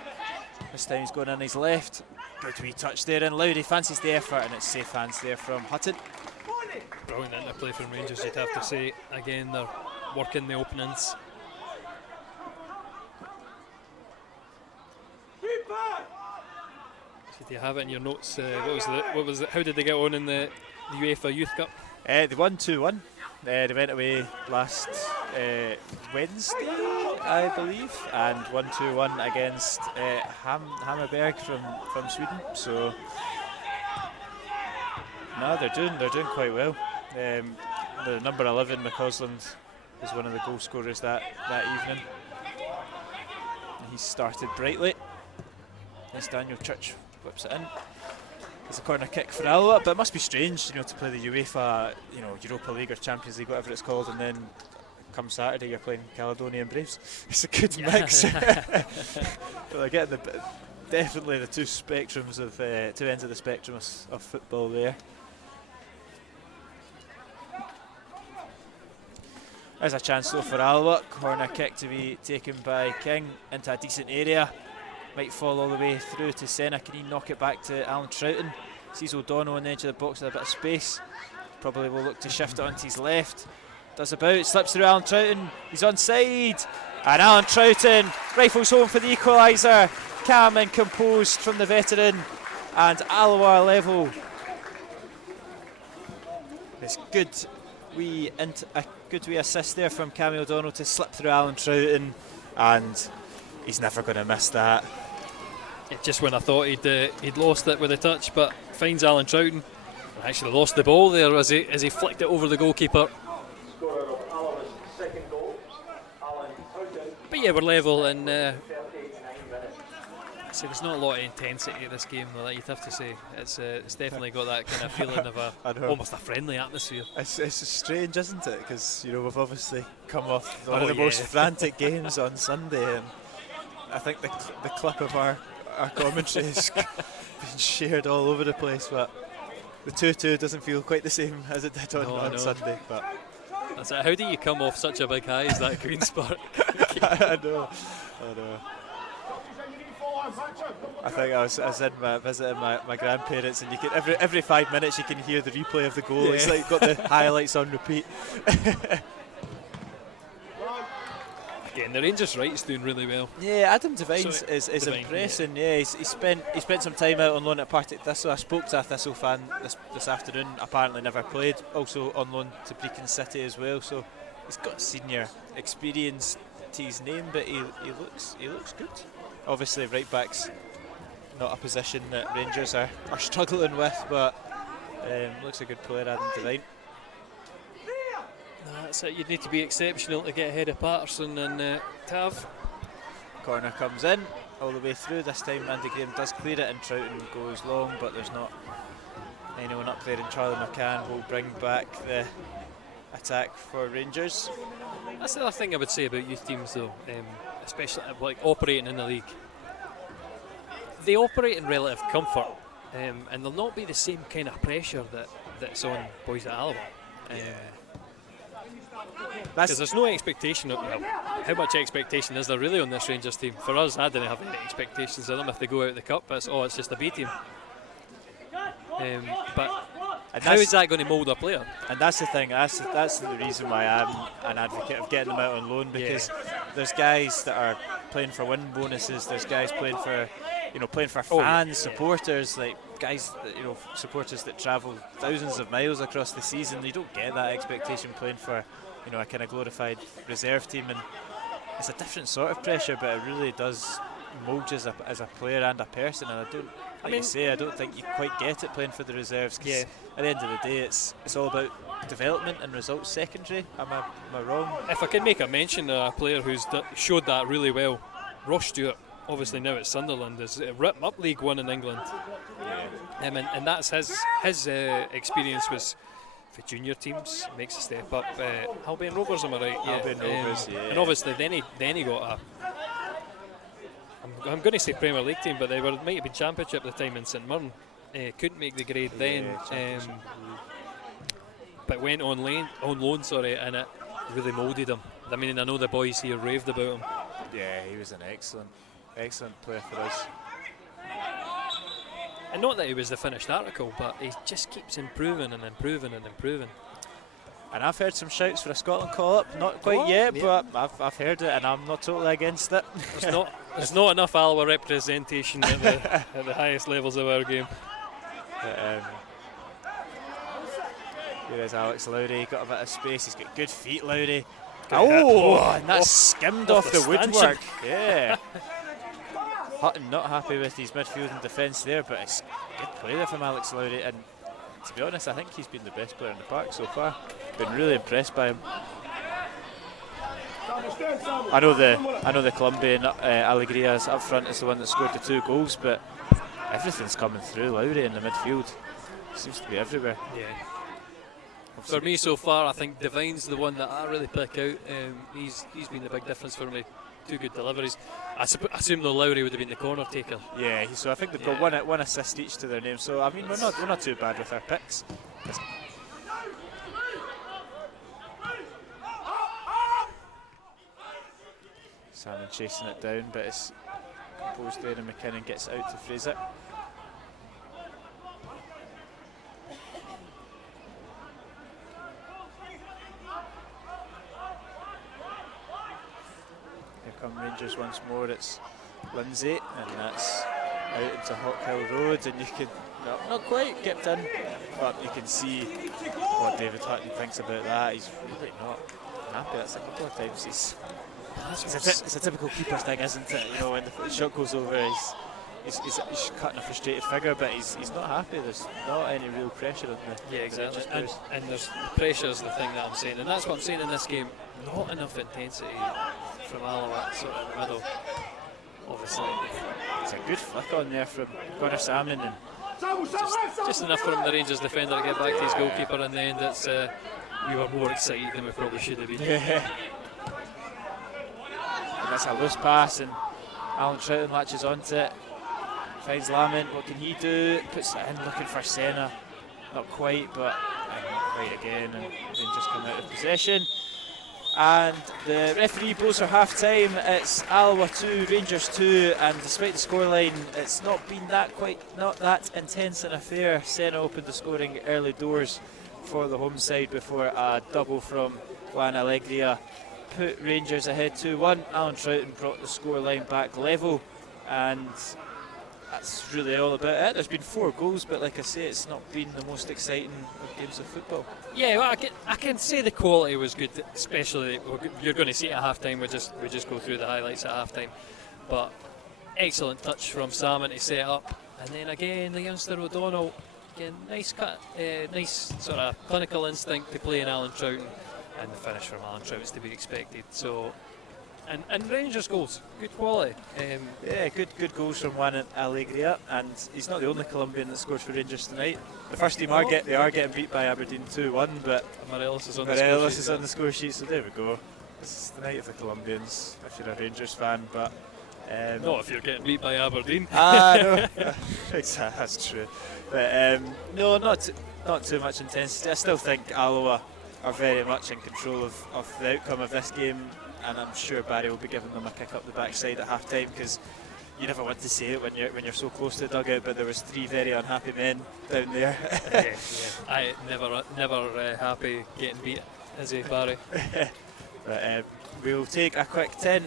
This time he's going on his left. Good wee touch there, and Lowry fancies the effort, and it's safe hands there from Hutton. Brilliant interplay from Rangers, you'd have to say. Again, they're working the openings. So do you have it in your notes? What was it? How did they get on in the UEFA Youth Cup? They won 2-1. They went away last Wednesday, I believe, and won 2-1 against Hammarberg from Sweden. So no, they're doing quite well. The number 11, McCausland, was one of the goal scorers that evening. And he's started brightly. As Daniel Church whips it in. It's a corner kick for Alloa, but it must be strange, to play the UEFA, Europa League or Champions League, whatever it's called, and then come Saturday you're playing Caledonian Braves. It's a good mix. They're getting definitely the two spectrums of two ends of the spectrum of football there. There's a chance though for Alloa. Corner kick to be taken by King into a decent area. Might fall all the way through to Senna. Can he knock it back to Alan Troughton? Sees O'Donnell on the edge of the box with a bit of space. Probably will look to shift it onto his left. Does about, slips through Alan Troughton. He's onside. And Alan Troughton rifles home for the equaliser. Calm and composed from the veteran. And Alloa level. It's good a good wee assist there from Cammy O'Donnell to slip through Alan Troughton. And he's never going to miss that. Just when I thought he'd lost it with a touch, but finds Alan Troughton. Actually lost the ball there as he flicked it over the goalkeeper. Scorer of Alloa's second goal, Alan Troughton. But yeah, we're level, and 39 minutes. so there's not a lot of intensity in this game, though, you'd have to say. It's definitely got that kind of feeling of almost a friendly atmosphere. It's strange, isn't it? Because we've obviously come off one of the most frantic games on Sunday, and I think the clip of our commentary has been shared all over the place, but the 2-2 doesn't feel quite the same as it did on Sunday. But that's it. How do you come off such a big high as that Queen's Park? I know. I think I was visiting my grandparents, and you can every 5 minutes you can hear the replay of the goal. Yeah. It's like got the highlights on repeat. Again, the Rangers right is doing really well. Yeah, Adam Devine is impressing. Yeah, he spent some time out on loan at Partick Thistle. I spoke to a Thistle fan this afternoon. Apparently never played. Also on loan to Brecon City as well. So he's got senior experience to his name, but he looks good. Obviously, right back's not a position that Rangers are struggling with, but looks a good player, Adam Devine. No, that's it. You'd need to be exceptional to get ahead of Patterson and Tav. Corner comes in all the way through. This time Andy Graham does clear it, and Troughton goes long, but there's not anyone up there, and Charlie McCann will bring back the attack for Rangers. That's the other thing I would say about youth teams, though, especially like operating in the league. They operate in relative comfort, and there'll not be the same kind of pressure that's on boys at Alloa. Because there's no expectation. How much expectation is there really on this Rangers team? For us, I didn't have any expectations of them. If they go out of the cup, it's just a B team. But how is that going to mould a player? And that's the thing. That's the reason why I'm an advocate of getting them out on loan, because there's guys that are playing for win bonuses. There's guys playing for fans, supporters, like guys that, supporters that travel thousands of miles across the season. You don't get that expectation playing for a kind of glorified reserve team, and it's a different sort of pressure, but it really does mould you as a player and a person. And I don't think you quite get it playing for the reserves, because at the end of the day it's all about development and results secondary. Am I wrong? If I can make a mention of a player who's showed that really well, Ross Stewart obviously now at Sunderland, is written up League One in England. And that's his experience was for junior teams, makes a step up. Albion Rovers, am I right? Albion Rovers, yeah. And obviously then he got I'm going to say Premier League team, but they might have been Championship at the time in St Mirren. Couldn't make the grade then, but went on loan, and it really moulded him. I mean, I know the boys here raved about him. Yeah, he was an excellent player for us. And not that he was the finished article, but he just keeps improving and improving and improving. And I've heard some shouts for a Scotland call-up, not quite yet, but I've heard it, and I'm not totally against it. There's not enough Alloa representation at the highest levels of our game. Here is Alex Lowry, got a bit of space, he's got good feet, Lowry. And that's skimmed off the woodwork. Yeah. Hutton not happy with his midfield and defence there, but it's good play there from Alex Lowry, and to be honest, I think he's been the best player in the park so far. Been really impressed by him. I know the Colombian Alegrias up front is the one that scored the 2 goals, but everything's coming through Lowry in the midfield. Seems to be everywhere. Yeah. For me so far, I think Divine's the one that I really pick out. He's been the big difference for me. 2 good deliveries. I assume though Lowry would have been the corner taker. Yeah, so I think they've got one assist each to their name. So I mean, we're not too bad with our picks. Salmon chasing it down, but it's composed there, and McKinnon gets it out to Fraser. Here come Rangers once more. It's Lindsay, and that's out into Hawk Hill Road, and you can not quite get in, but you can see what David Hutton thinks about that. He's really not happy. That's a couple of times it's a typical keeper thing, isn't it? You know, when the shot goes over, he's cutting a frustrated figure, but he's not happy. There's not any real pressure on the exactly. And there's pressure is the thing that I'm saying, and that's what I'm saying in this game. Not enough intensity from Alloa, sort of in the middle. Obviously, it's a good flick on there from Connor Salmon, and just enough from the Rangers defender to get back to his goalkeeper in the end. It's we were more excited than we probably should have been. Yeah. And that's a loose pass, and Alan Troughton latches onto it. Finds Lamont. What can he do? Puts it in, looking for Senna. Not quite, but not quite again. And Rangers come out of possession. And the referee blows for half time. It's Alloa 2, Rangers 2, and despite the scoreline, it's not been not that intense an affair. Senna opened the scoring early doors for the home side before a double from Juan Alegria put Rangers ahead 2-1. Alan Troughton brought the scoreline back level, and that's really all about it. There's been 4 goals, but like I say, it's not been the most exciting of games of football. Yeah, well, I can say the quality was good, especially you're going to see it at half time. We just go through the highlights at half time, but excellent touch from Salmon to set up, and then again the youngster O'Donnell, again nice cut, nice sort of clinical instinct to play in Alan Troughton, and the finish from Alan Troughton's to be expected. So. And Rangers goals, good quality. Yeah, good goals from Juan Alegria, and he's not the only Colombian that scored for Rangers tonight. The first team are getting beat by Aberdeen 2-1, but Morelos is on the score sheet, so there we go. This is the night of the Colombians, if you're a Rangers fan, but... not if you're getting beat by Aberdeen. No, exactly, that's true. But no, not too much intensity. I still think Alloa are very much in control of the outcome of this game, and I'm sure Barry will be giving them a kick up the backside at half time, because you never want to say it when you're so close to the dugout, but there was 3 very unhappy men down there. Yeah. I never happy getting beat, is he, Barry? But we'll take a quick 10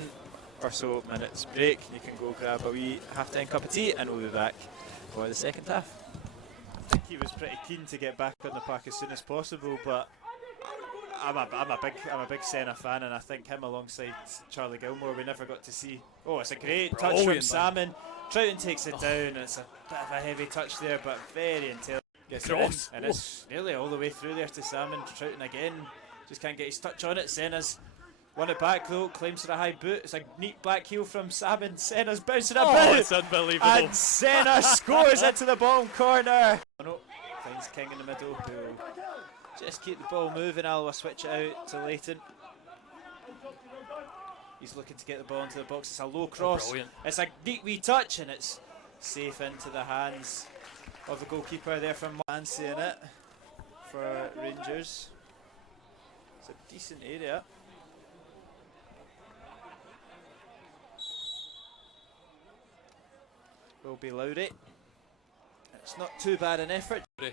or so minutes break. You can go grab a wee half-time cup of tea, and we'll be back for the second half. I think he was pretty keen to get back on the park as soon as possible, but I'm a big Senna fan, and I think him alongside Charlie Gilmore we never got to see. Oh, it's a great touch from Salmon. Troughton takes it down, and it's a bit of a heavy touch there, but very intelligent. Gets it in, and it's nearly all the way through there to Salmon. Troughton again, just can't get his touch on it. Senna's Won it back though, claims for a high boot. It's a neat back heel from Salmon. Senna's bouncing Oh, about. it's unbelievable. And Senna scores into the bottom corner. No, finds King in the middle, who'll just keep the ball moving. Alloa switch it out to Leighton. He's looking to get the ball into the box. It's a low cross. Brilliant. It's a neat wee touch, and it's safe into the hands of the goalkeeper there from Mancy in it for Rangers. It's a decent area. Will be Lowry. It's not too bad an effort. Yeah,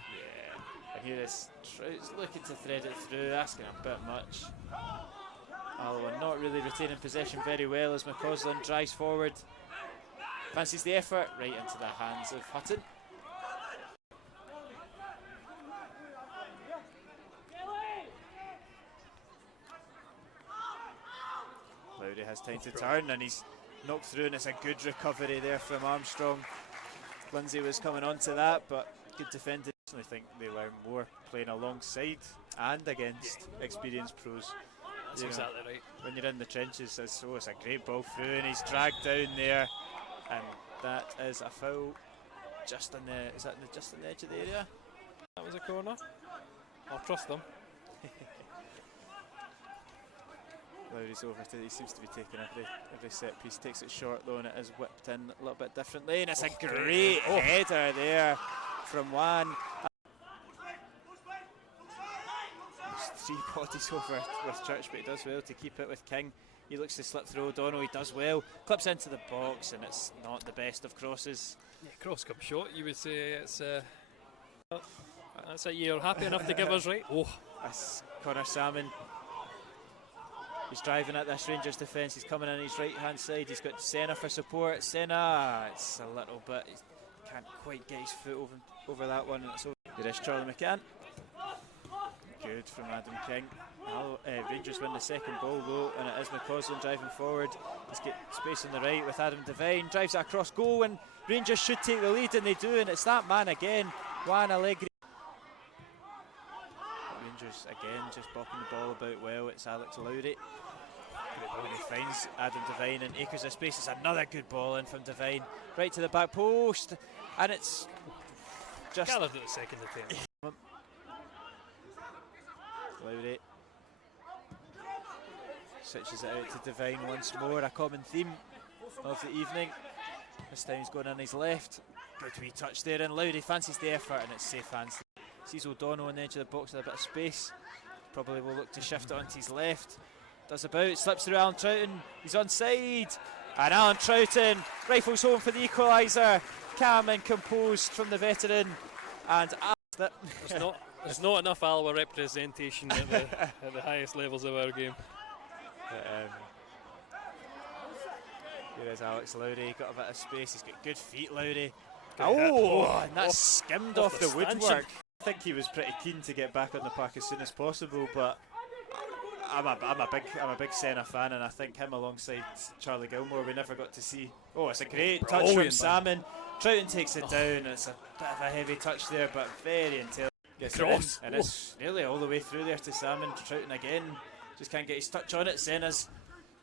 and here is Trout's looking to thread it through, asking a bit much. Alloa not really retaining possession very well as McCausland drives forward. Fancies the effort, right into the hands of Hutton. Lowry has time to turn and he's knocked through, and it's a good recovery there from Armstrong. Lindsay was coming on to that, but good defending. I think they learn more playing alongside and against experienced pros. That's exactly right. When you're in the trenches, it's a great ball through, and he's dragged down there, and that is a foul. Just on the just on the edge of the area. That was a corner. I'll trust them. Lowry's over to, he seems to be taking every set piece, takes it short though, and it is whipped in a little bit differently, and it's a great header there from Juan. There's 3 bodies over with Church, but he does well to keep it with King. He looks to slip through O'Donnell, he does well, clips into the box, and it's not the best of crosses. Yeah, cross comes short, you would say it's that's it, you're happy enough to give us, right? Oh, That's Connor Salmon. He's driving at this Rangers defence. He's coming in his right hand side. He's got Senna for support. Senna, it's a little bit, he can't quite get his foot over that one. There is Charlie McCann. Good from Adam King. Rangers win the second goal though, and it is McCausland driving forward. He's got space on the right with Adam Devine. Drives it across goal, and Rangers should take the lead, and they do, and it's that man again, Juan Allegri. Rangers again just bopping the ball about well. It's Alex Lowry. When he finds Adam Devine and acres of space, it's another good ball in from Devine, right to the back post, and it's just gathered at the second attempt. Lowry switches it out to Devine once more, a common theme of the evening. This time he's going on his left. Good wee touch there, and Lowry fancies the effort, and it's safe hands. Sees O'Donnell on the edge of the box with a bit of space. Probably will look to shift it onto his left. Does about, slips through Alan Troughton. He's onside. And Alan Troughton rifles home for the equaliser. Calm and composed from the veteran. And there's not enough Alloa representation at the highest levels of our game. Here is Alex Lowry, got a bit of space. He's got good feet, Lowry. And that's skimmed off the woodwork. I think he was pretty keen to get back on the park as soon as possible, but I'm a big Senna fan, and I think him alongside Charlie Gilmore we never got to see. Oh, it's a great touch from Salmon. Troughton takes it down. It's a bit of a heavy touch there, but very intelligent. Gets it in, and it's nearly all the way through there to Salmon. Troughton again, just can't get his touch on it. Senna's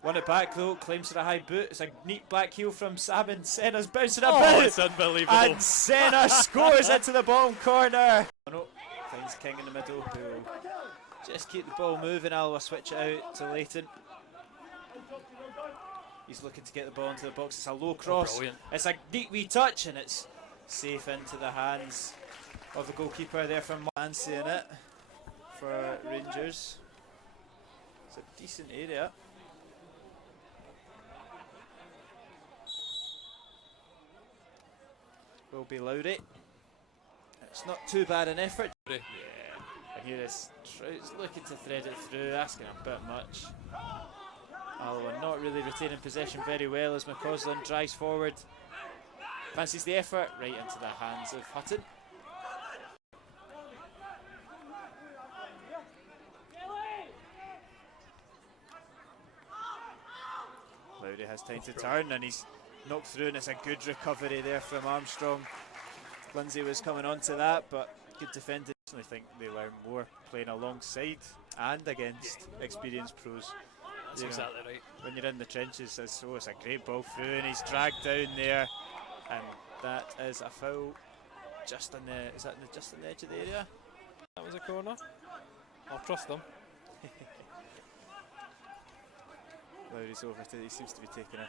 won it back though, claims for a high boot. It's a neat back heel from Salmon. Senna's bouncing about. It's unbelievable. And Senna scores into the bottom corner. No, finds King in the middle, who'll just keep the ball moving. Alloa switch it out to Leighton. He's looking to get the ball into the box. It's a low cross. It's a neat wee touch, and it's safe into the hands of the goalkeeper there from Mancy in it for Rangers. It's a decent area. Will be Lowry. It's not too bad an effort. Yeah, and here is Trout's looking to thread it through, asking a bit much. Alloa not really retaining possession very well as McCausland drives forward. Fancies the effort, right into the hands of Hutton. Lowry has time to turn, and he's knocked through, and it's a good recovery there from Armstrong. Lindsay was coming on to that, but good defending. I think they learn more playing alongside and against experienced pros. That's exactly right. When you're in the trenches, it's a great ball through, and he's dragged down there, and that is a foul just on the just on the edge of the area. That was a corner. I'll trust them. Lowry's over to, he seems to be taking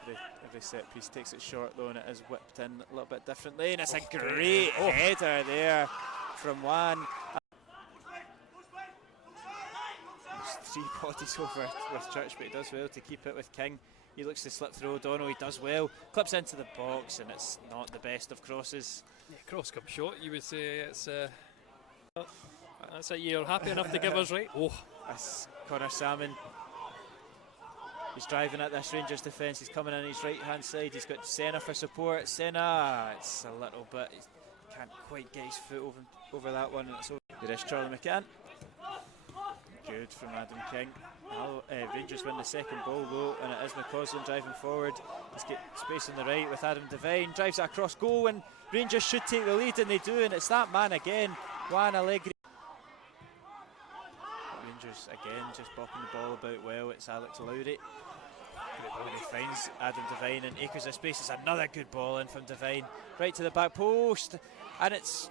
every set piece, takes it short though, and it is whipped in a little bit differently, and it's a great header there from Juan. There's 3 bodies over with Church, but he does well to keep it with King. He looks to slip through O'Donnell, he does well, clips into the box, and it's not the best of crosses. Yeah, cross comes short, you would say. It's that's it, you're happy enough to give us, right? Oh, that's Connor Salmon. He's driving at this Rangers defence, he's coming in his right hand side, he's got Senna for support. Senna, it's a little bit, he can't quite get his foot over that one, and it's over. There is Charlie McCann. Good from Adam King. Rangers win the second ball though, and it is McCausland driving forward. He's got space on the right with Adam Devine, drives that across goal, and Rangers should take the lead, and they do, and it's that man again, Juan Allegri. Rangers again just bopping the ball about well. It's Alex Lowry. He finds Adam Devine and acres of space. It's another good ball in from Devine, right to the back post, and it's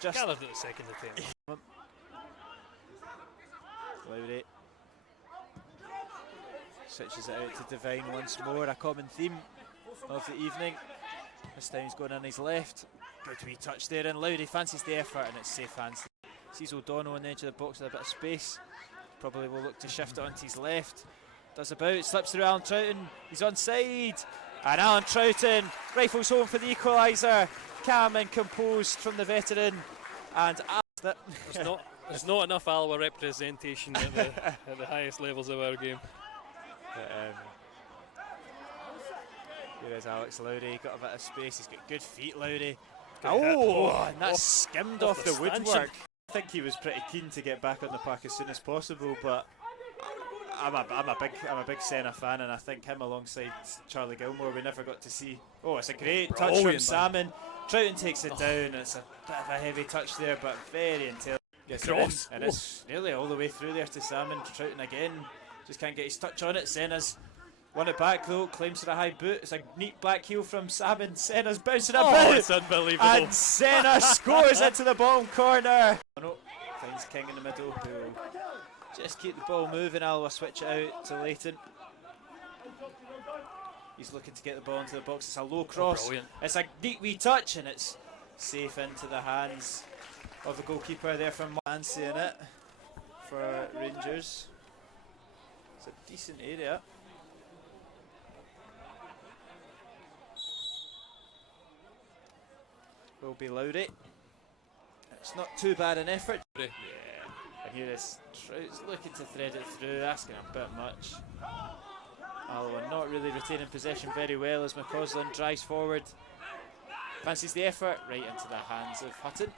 just gathered at the second attempt. Lowry switches it out to Devine once more, a common theme of the evening. This time he's going on his left. Good wee touch there, and Lowry fancies the effort, and it's safe hands. Sees O'Donnell on the edge of the box with a bit of space. Probably will look to shift it onto his left. Does about, slips through Alan Troughton. He's onside, and Alan Troughton rifles home for the equaliser. Calm and composed from the veteran, and there's not enough Alloa representation at the highest levels of our game. Here is Alex Lowry, got a bit of space, he's got good feet, Lowry. And that's skimmed off the woodwork. I think he was pretty keen to get back on the park as soon as possible, but I'm a big Senna fan, and I think him alongside Charlie Gilmore we never got to see. Oh, it's a great touch from Salmon. Troughton takes it down, and it's a bit of a heavy touch there, but very intelligent. Gets it in, and it's nearly all the way through there to Salmon. Troughton again, just can't get his touch on it. Senna's won it back though, claims for a high boot. It's a neat black heel from Salmon. Senna's bouncing about. It's unbelievable. And Senna scores into the bottom corner. Finds King in the middle, who will just keep the ball moving. Alloa switch it out to Leighton. He's looking to get the ball into the box. It's a low cross. It's a neat wee touch, and it's safe into the hands of the goalkeeper there from Fancy in it for Rangers. It's a decent area. Will be Lowry. It's not too bad an effort. Yeah. And here is Trout's looking to thread it through, asking a bit much. Alloa not really retaining possession very well as McCausland drives forward. Fancies the effort, right into the hands of Hutton.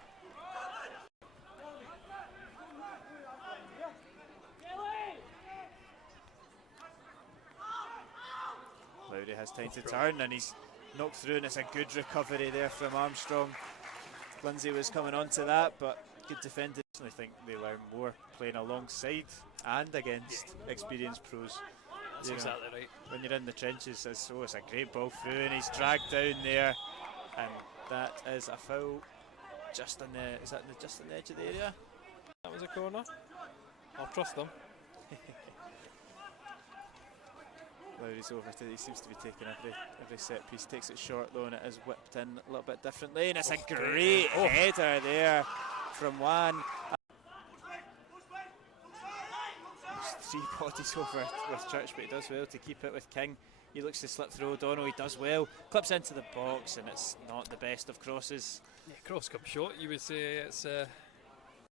Lowry has time to turn, and he's knocked through, and it's a good recovery there from Armstrong. Lindsay was coming on to that, but good defending. I think they learn more playing alongside and against experienced pros. That's exactly right. When you're in the trenches, it's a great ball through, and he's dragged down there, and that is a foul just on the just on the edge of the area. That was a corner. I'll trust them. Lowry's over to, he seems to be taking every set piece, takes it short though, and it is whipped in a little bit differently, and it's a great header there from Juan. There's 3 bodies over with Church, but he does well to keep it with King. He looks to slip through O'Donnell, he does well, clips into the box, and it's not the best of crosses. Yeah, cross comes short, you would say. It's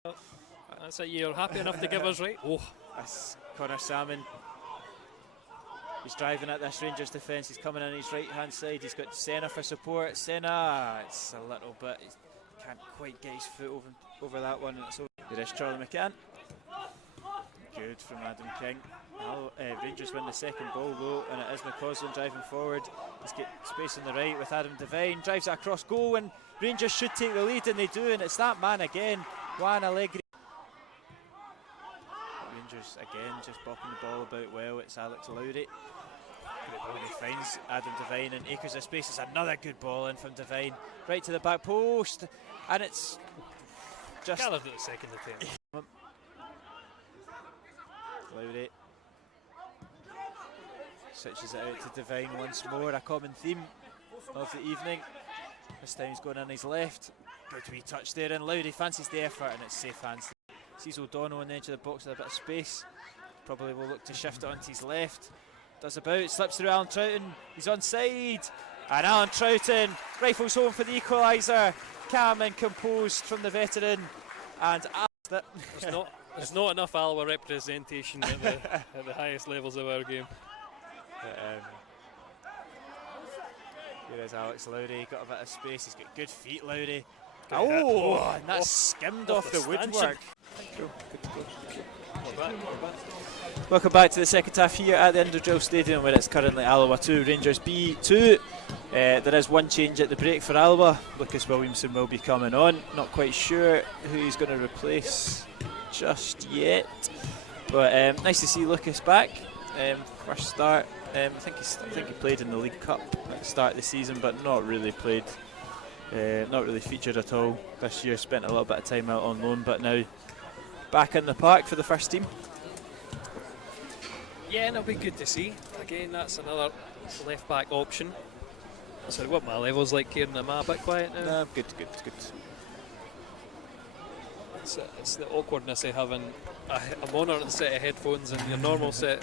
that's it, you're happy enough to give us, right? Oh, that's Connor Salmon. He's driving at this Rangers defence, he's coming in his right hand side, he's got Senna for support. Senna, it's a little bit, he can't quite get his foot over that one, and it's over. There is Charlie McCann. Good from Adam King. Rangers win the second ball though, and it is McCausland driving forward. He's got space on the right with Adam Devine, drives that across goal, and Rangers should take the lead, and they do, and it's that man again, Juan Allegri. Rangers Rangers again just bopping the ball about well. It's Alex Lowry. When he finds Adam Devine and acres of space. It's another good ball in from Devine, right to the back post, and it's just Gathered at the second attempt. Lowry switches it out to Devine once more, a common theme of the evening. This time he's going in his left. Good wee touch there, and Lowry fancies the effort, and it's safe hands. Sees O'Donnell on the edge of the box with a bit of space. Probably will look to shift it onto his left. Does about, slips through Alan Troughton. He's onside, and Alan Troughton rifles home for the equaliser. Calm and composed from the veteran, and there's not enough Alloa representation at the highest levels of our game. Here is Alex Lowry, got a bit of space, he's got good feet, Lowry. And that's skimmed off the woodwork. Cool. Welcome back to the second half here at the Indodrill Stadium, where it's currently Alloa 2, Rangers B 2. There is one change at the break for Alloa. Lucas Williamson will be coming on. Not quite sure who he's going to replace just yet. But nice to see Lucas back. First start. I think he played in the League Cup at the start of the season, but not really played. Not really featured at all this year. Spent a little bit of time out on loan, but now back in the park for the first team. Yeah, and it'll be good to see. Again, that's another left back option. Sorry, what my level's like, Kieran? Am I a bit quiet now? No, good. It's the awkwardness of having a monitor set of headphones and your normal set.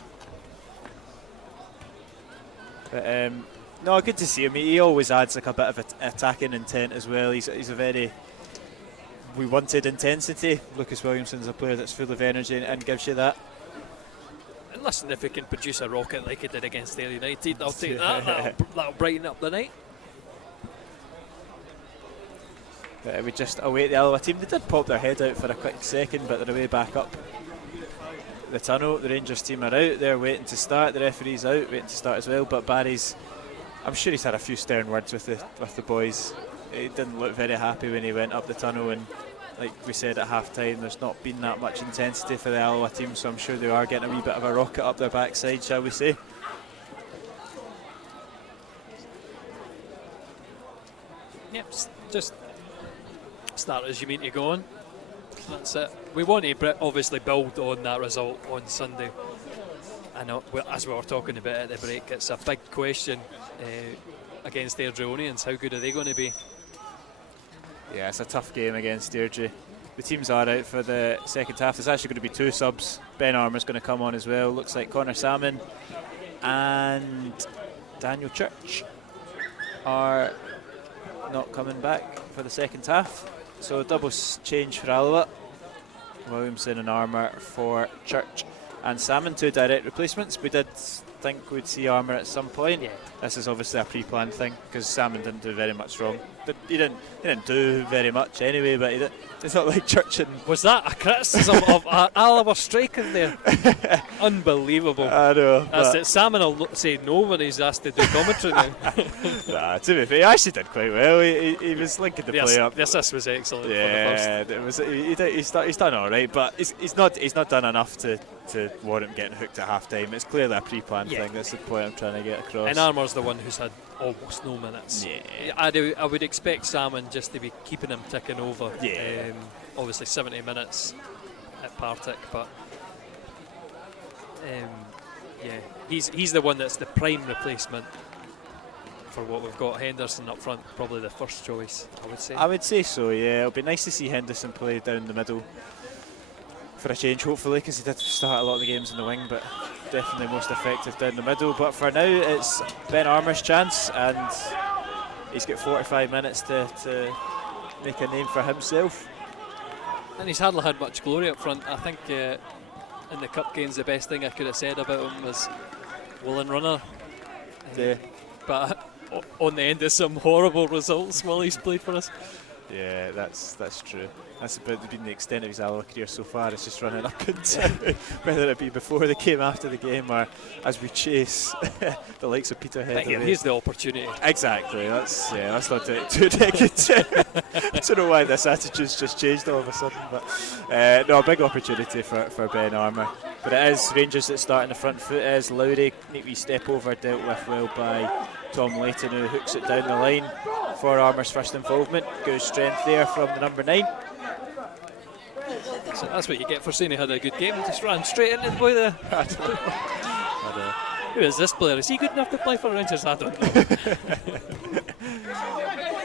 But no, good to see him. He always adds like a bit of attacking intent as well. He's a very wanted intensity. Lucas Williamson's a player that's full of energy and gives you that. And listen, if he can produce a rocket like he did against Ayr United, I'll take that. That'll brighten up the night. But we just await the Alloa team. They did pop their head out for a quick second, but they're away back up the tunnel. The Rangers team are out. They're waiting to start. The referee's out, waiting to start as well. But Barry's, I'm sure he's had a few stern words with the boys. He didn't look very happy when he went up the tunnel, and like we said at half time, there's not been that much intensity for the Alloa team, so I'm sure they are getting a wee bit of a rocket up their backside, shall we say. Yep, just start as you mean to go on. That's it. We want to obviously build on that result on Sunday. I know, as we were talking about at the break, it's a big question against the Airdrieonians. How good are they going to be? Yeah, it's a tough game against Airdrie. The teams are out for the second half. There's actually going to be two subs. Ben Armour's going to come on as well. Looks like Connor Salmon and Daniel Church are not coming back for the second half. So double change for Alloa. Williamson and Armour for Church and Salmon, two direct replacements. We did think we'd see Armour at some point. Yeah. This is obviously a pre-planned thing because Salmon didn't do very much wrong. He didn't do very much anyway, but it's not like Church and... Was that a criticism of Alloa striker there? Unbelievable. I know. That's it. Salmon will say no when he's asked to do commentary now. Nah, to be fair, he actually did quite well. He was linking the play up. The assist was excellent. Yeah, for the first. he's done all right, but he's not done enough to warrant him getting hooked at half time. It's clearly a pre-planned thing. That's the point I'm trying to get across. And Armour's the one who's had almost no minutes. Yeah. I would expect Salmon just to be keeping him ticking over. Yeah. Obviously 70 minutes at Partick, but he's the one that's the prime replacement for what we've got. Henderson up front, probably the first choice, I would say. I would say so, yeah. It'll be nice to see Henderson play down the middle for a change, hopefully, because he did start a lot of the games in the wing, but definitely most effective down the middle. But for now, it's Ben Armour's chance, and he's got 45 minutes to make a name for himself. And he's hardly had much glory up front. I think in the cup games, the best thing I could have said about him was willing runner. Yeah. But on the end of some horrible results while he's played for us. Yeah, that's true. That's about been the extent of his Alloa career so far. It's just running up and down, whether it be before the game, after the game, or as we chase the likes of Peterhead. Here's the opportunity. Exactly. That's not too negative. I don't know why this attitude's just changed all of a sudden, but no, a big opportunity for Ben Armour. But it is Rangers that start in the front foot. It is Lowry, neat wee step over, dealt with well by Tom Layton, who hooks it down the line for Armour's first involvement. Good strength there from the number 9. So that's what you get for saying he had a good game. He just ran straight into the boy there. Who is this player? Is he good enough to play for Rangers? I don't know.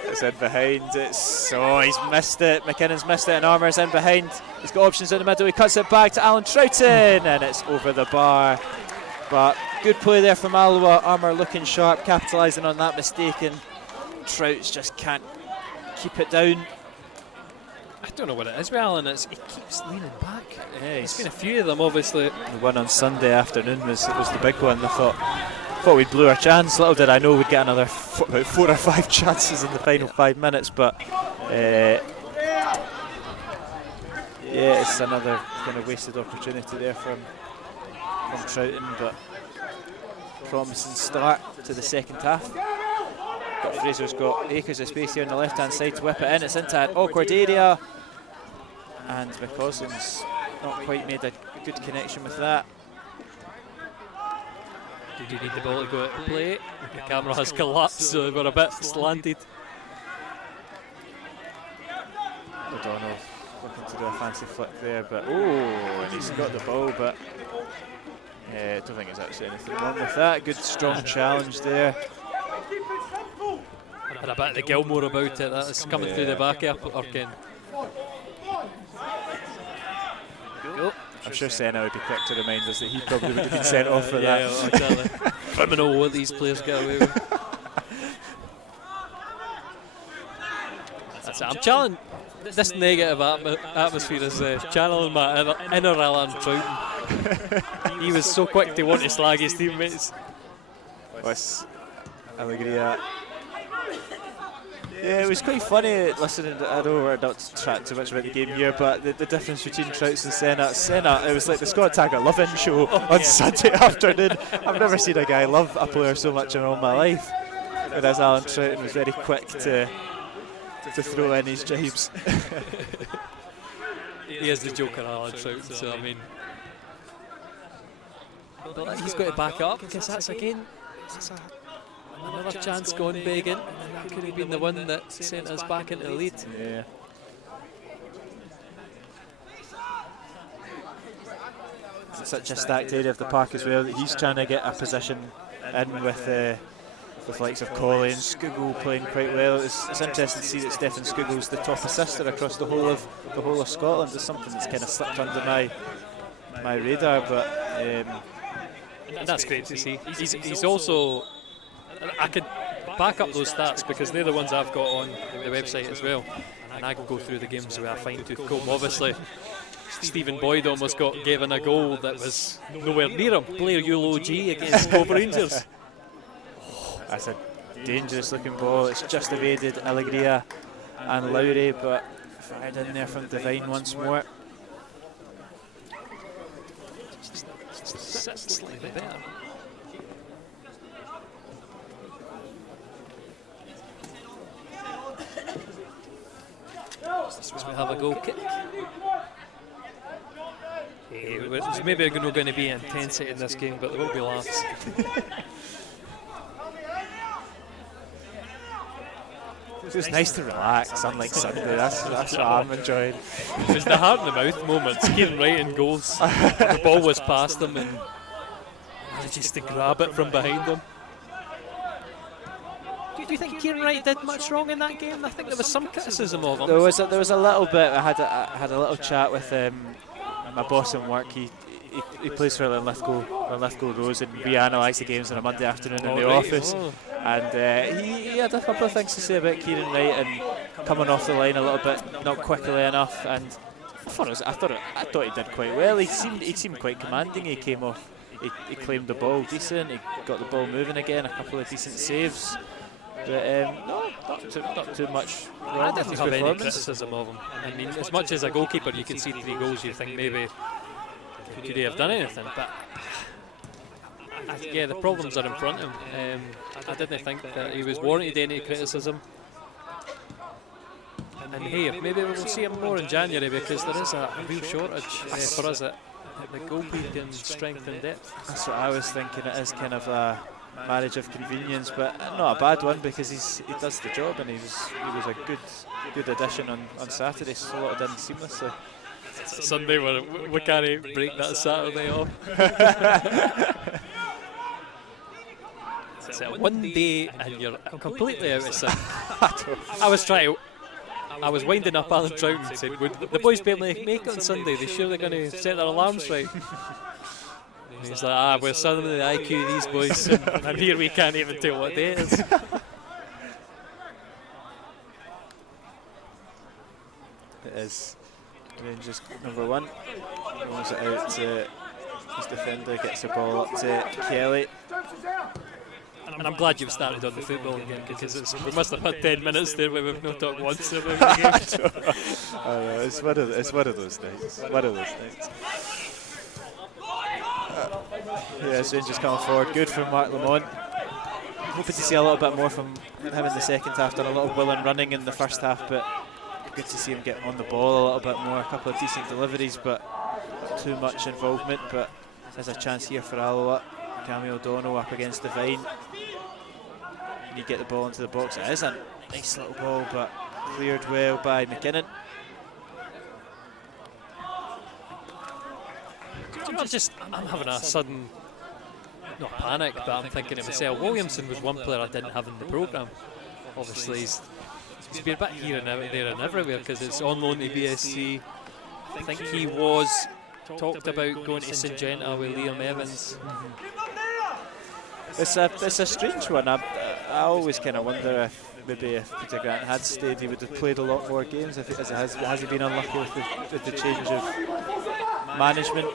It's in behind. He's missed it. McKinnon's missed it, and Armour's in behind. He's got options in the middle. He cuts it back to Alan Troughton, and it's over the bar. But good play there from Alloa. Armour looking sharp, capitalising on that mistake, and Trouts just can't keep it down. I don't know what it is with Alan. He keeps leaning back. Yeah, there's been a few of them, obviously. The one on Sunday afternoon was the big one. I thought we'd blew our chance. Little did I know we'd get another about 4 or 5 chances in the final 5 minutes. But it's another kind of wasted opportunity there from Troughton. But promising start to the second half. But Fraser's got acres of space here on the left hand side to whip it in. It's into an awkward area, and McCausland's not quite made a good connection with that. Did you need the ball to go out to play? The camera has collapsed, so we're a bit slanted. O'Donnell looking to do a fancy flick there, but and he's got the ball, but I don't think there's actually anything wrong with that. Good strong challenge there. Had a bit of the Gilmore about it. That's coming through the back of Urkin. I'm sure Senna would be quick to remind us that he probably would have been sent off for that. Well, exactly. Criminal what these players get away with. That's it. I'm channeling this negative atmosphere is channeling my inner Alan Troughton. He was so quick to want to slag his teammates. What's Alegria? Yeah, it was quite funny listening. I know we're not to chat too much about the game here, but the difference between Trouts and Senna, it was like the Scott Taggart love-in show on Sunday afternoon. I've never seen a guy love a player so much in all my life. Whereas Alan Troughton was very quick to throw in his jibes. He is the joker, Alan Troughton, so I mean. But he's got to back up, because that's again. Another chance going big in, and that could have been the one that sent us back into the lead. Yeah. It's such a stacked area of the park as well that he's trying to get a position in with the likes of Colley and Skugel playing quite well. It's interesting to see that Stefan Skugel's the top assister across the whole of Scotland. It's something that's kind of slipped under my radar, but that's great to see. He's also. I could back up those stats because they're the ones I've got on the website as well, and I can go through the games with a fine-tooth comb. Obviously, Stephen Boyd almost got given a goal that was nowhere near him. Player ULOG against Cove Rangers. That's a dangerous looking ball. It's just evaded Alegria and Lowry, but fired in there from Devine once more. Slightly better. We have a goal kick. There's maybe not going to be intensity in this game, but there will be laughs. It's nice to relax, unlike Sunday. That's what I'm enjoying. It was the heart in the mouth moments. Kieran Wright in goals. The ball was past him, and just to grab it from behind him. Do you think Kieran Wright did much wrong in that game? I think there was some criticism of him. There was a little bit. I had a little chat with my boss in work. He plays for Linlithgow Rose, and we analyse the games on a Monday afternoon in the office. And he had a couple of things to say about Kieran Wright and coming off the line a little bit, not quickly enough. And I thought he did quite well. He seemed quite commanding. He came off. He claimed the ball decent. He got the ball moving again. A couple of decent saves. But no, not too much wrong. I didn't have any criticism of him. I mean, as much as a goalkeeper, you can see 3 goals, you think maybe could he have done anything? But yeah, the problems are in front of him. I didn't think that he was warranted any criticism. And hey, maybe we'll see him more in January because there is a real shortage for us at the goalkeeping strength and depth. That's what I was thinking. It is kind of a marriage of convenience, but not a bad one because he does the job, and he was a good addition on Saturday. Slotted in seamlessly. Sunday we can't break that Saturday off. So one day and you're completely out of sync. I was winding up Alan Troughton and said, would the boys be able to make it on Sunday? They sure they're going to set their alarms right? And he's like, we're suddenly the IQ of these boys, and here we can't even tell what day it is. It is. Rangers number 1. Rolls it out to his defender, gets the ball up to Kelly. And I'm glad you've started on the football again, because we must have had 10 minutes there where we've not talked once about the game. I know, it's one of those nights. Yes, Rangers coming forward. Good from Mark Lamont. Hoping to see a little bit more from him in the second half. Done a lot of will and running in the first half, but good to see him get on the ball a little bit more. A couple of decent deliveries, but not too much involvement. But there's a chance here for Alloa. Cammy O'Donnell up against Devine. And you get the ball into the box. It is a nice little ball, but cleared well by McKinnon. I'm having a sudden, not panic, but I'm thinking to myself, Williamson was one player I didn't have in the programme. Obviously he's been a bit here and there and everywhere because it's on loan to BSC. I think he was talked about going to Syngenta with Liam Evans. It's a strange one. I always kind of wonder if maybe if Peter Grant had stayed, he would have played a lot more games. Has he been unlucky with the change of management?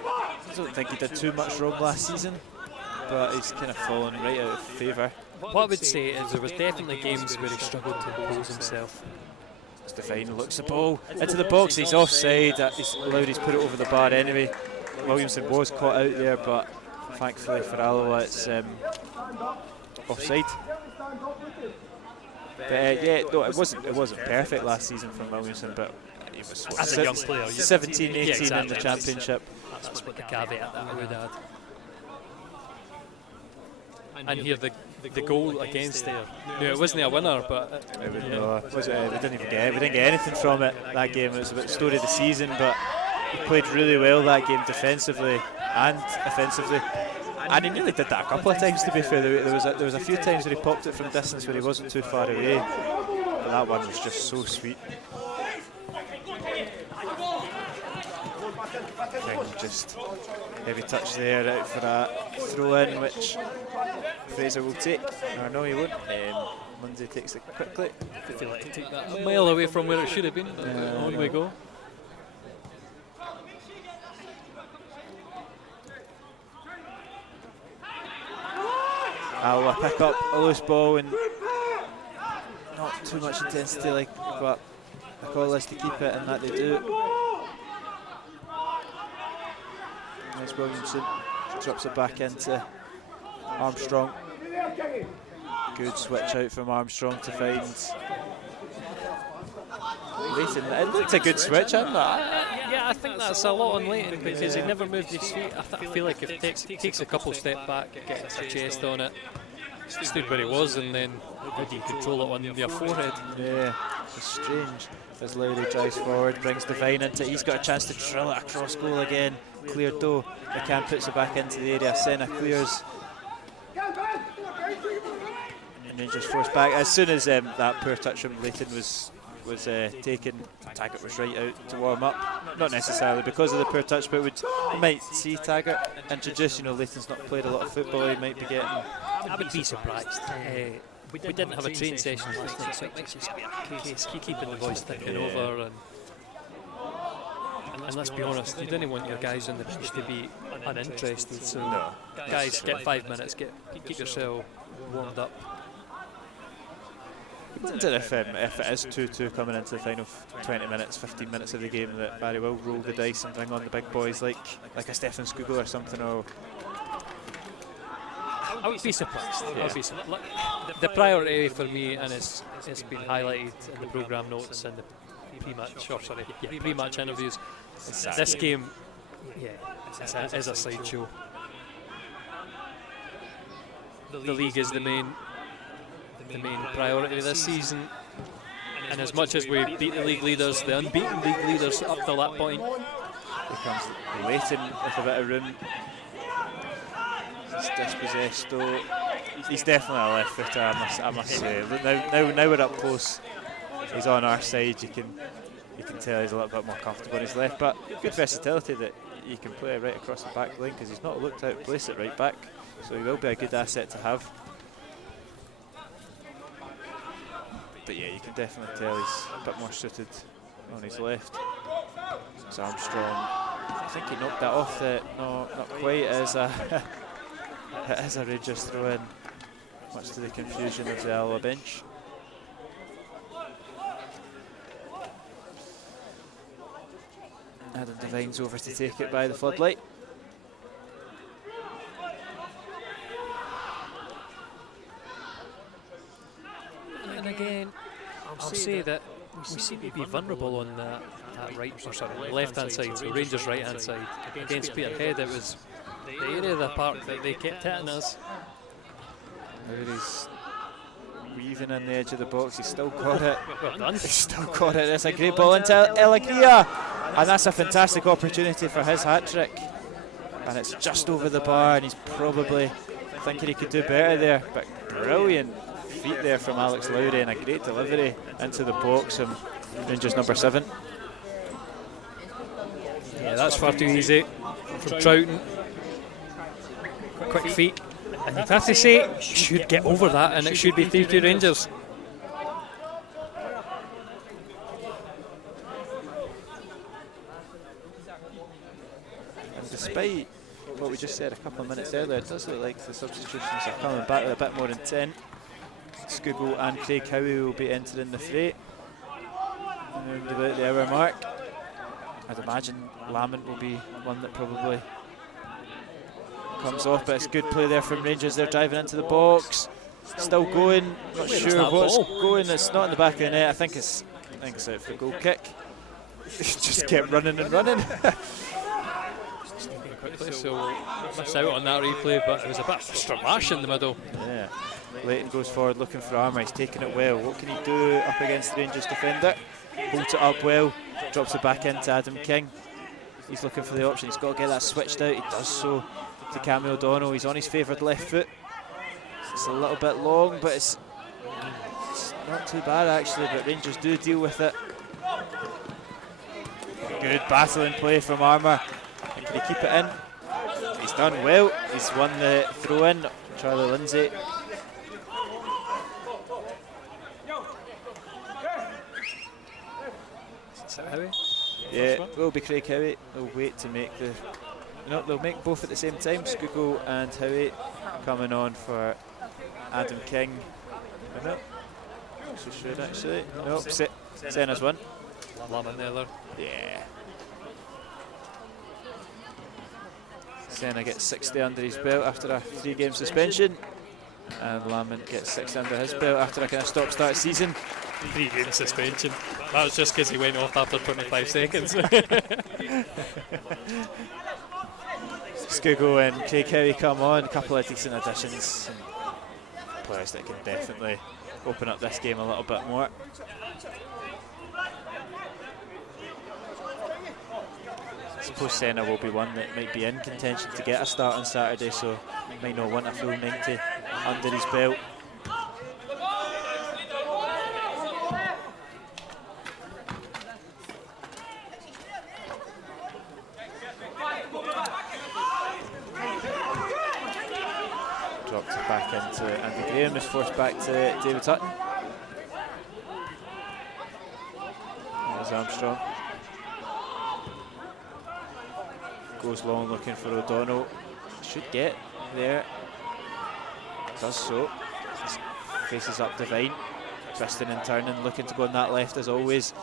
I don't think he did too much wrong last season, but he's kind of fallen right out of favour. What I would say is there was definitely games where he struggled to impose himself. Devine looks the ball into the box. He's offside. He's allowed. He's put it over the bar anyway. Williamson was caught out there, but thankfully for Alloa, it's offside. But yeah, no, it wasn't perfect last season from Williamson, but he was as a young player, 17, 18 exactly. in the championship. That's what the caveat that I would add. And here the goal against there. No, it wasn't a winner, but we didn't get anything from it that game. It was about the story of the season, but he played really well that game defensively and offensively. And he nearly did that a couple of times, to be fair. There was a few times where he popped it from distance where he wasn't too far away. But that one was just so sweet. And just heavy touch there out for a throw in, which Fraser will take. Or no, he won't. Mundy takes it quickly. I feel like take that a mile away from where it should have been. On we go. Alloa pick up a loose ball and not too much intensity like what the call is to keep it, and that they do. Nice Williamson drops it back into Armstrong. Good switch out from Armstrong to find Leighton. It looked a good switch, hadn't it? Yeah, I think that's a lot on Leighton because he never moved his feet. I feel like if he takes a couple step back, gets a chest on it, stood where he was, and then how do you control it on your forehead? Yeah, it's strange. As Lowry drives forward, brings Devine into it. He's got a chance to drill it across goal again. Cleared though. McCann puts it back into the area. Senna clears. And Rangers forced back. As soon as that poor touch from Leighton was taken, Taggart was right out to warm up. Not necessarily because of the poor touch, but we might see Taggart introduced. You know, Leighton's not played a lot of football. He might be getting. I would be surprised. We didn't have a training session last night, so it might just be a case keeping the boys ticking over. And let's be honest, you didn't want your guys on the pitch to be uninterested. So, guys, get 5 minutes, keep yourself warmed up. I wonder if it is 2-2 coming into the final 20 minutes, 15 minutes of the game, that Barry will roll the dice and bring on the big boys like a Stefan Skugel or something. Or I would be surprised. Yeah. I would be surprised. The priority for me, and it's been highlighted in the programme notes and the pre-match interviews, this game Yeah, it is a sideshow. The league is the main priority this season, and as much as we beat the league leaders, the unbeaten league leaders up till that point, Here comes Leighton with a bit of room. He's dispossessed though. He's definitely a left footer, I must say. Now we're up close. He's on our side. You can tell he's a little bit more comfortable on his left, but good versatility that you can play right across the back line, because he's not looked out of place at right back, so he will be a good asset to have. But yeah, you can definitely tell he's a bit more suited on his left. It's Armstrong. I think he knocked that off. No, not quite. It is a Rangers throw in, much to the confusion of the Alloa bench. Adam Devine's over to take it by the floodlight. and again, I'll say that we seem to be vulnerable on that left-hand side, so Rangers' right-hand side. Against Peterhead, it was the area of the park that they kept hitting us. There he's weaving in the edge of the box. He's still got it. Well done. He's still got it. It's a great ball into Elagria, and that's a fantastic opportunity for his hat-trick. And it's just over the bar, and he's probably thinking he could do better there. But brilliant feet there from Alex Lowry, and a great delivery into the box from Rangers number 7. Yeah, that's far too easy from Troughton. Quick feet. And you'd have to say, should get over that, and it should be 3-2 Rangers. And despite what we just said a couple of minutes earlier, it does look like the substitutions are coming back with a bit more intent. Skugel and Craig Howie will be entering the fray around about the hour mark. I'd imagine Lamont will be one that probably comes off, but it's good play there from Rangers. They're driving into the box, still going, not sure what's going. It's not in the back of the net. I think it's out for a goal kick. Just kept running and running. So we'll miss out on that replay, but it was a bit of a stramash in the middle. Yeah, Leighton goes forward looking for armour. He's taking it well. What can he do up against the Rangers defender? Holds it up well, drops it back into Adam King. He's looking for the option. He's got to get that switched out. He does so to Cammy O'Donnell. He's on his favoured left foot. It's a little bit long, but it's not too bad actually, but Rangers do deal with it. Good battling play from Armour. And can he keep it in? He's done well. He's won the throw in. Charlie Lindsay. Yeah, will be Craig Howie. They'll wait to make the. No, they'll make both at the same time. Skugel and Howie coming on for Adam King. No, not so sure actually. Nope, Senna's one. Lamont there. Yeah. Senna gets 60 under his belt after a 3-game suspension, and Lamont gets 60 under his belt after a kind of stop-start season. 3-game suspension. That was just because he went off after 25 seconds. Skugel and Craig Howie come on, a couple of decent additions. Players that can definitely open up this game a little bit more. I suppose Senna will be one that might be in contention to get a start on Saturday, so might not want a full 90 under his belt. Dropped it back into Andy Graham, is forced back to David Hutton. There's Armstrong. Goes long looking for O'Donnell. Should get there. Does so. Faces up Devine. Twisting and turning, looking to go on that left as always.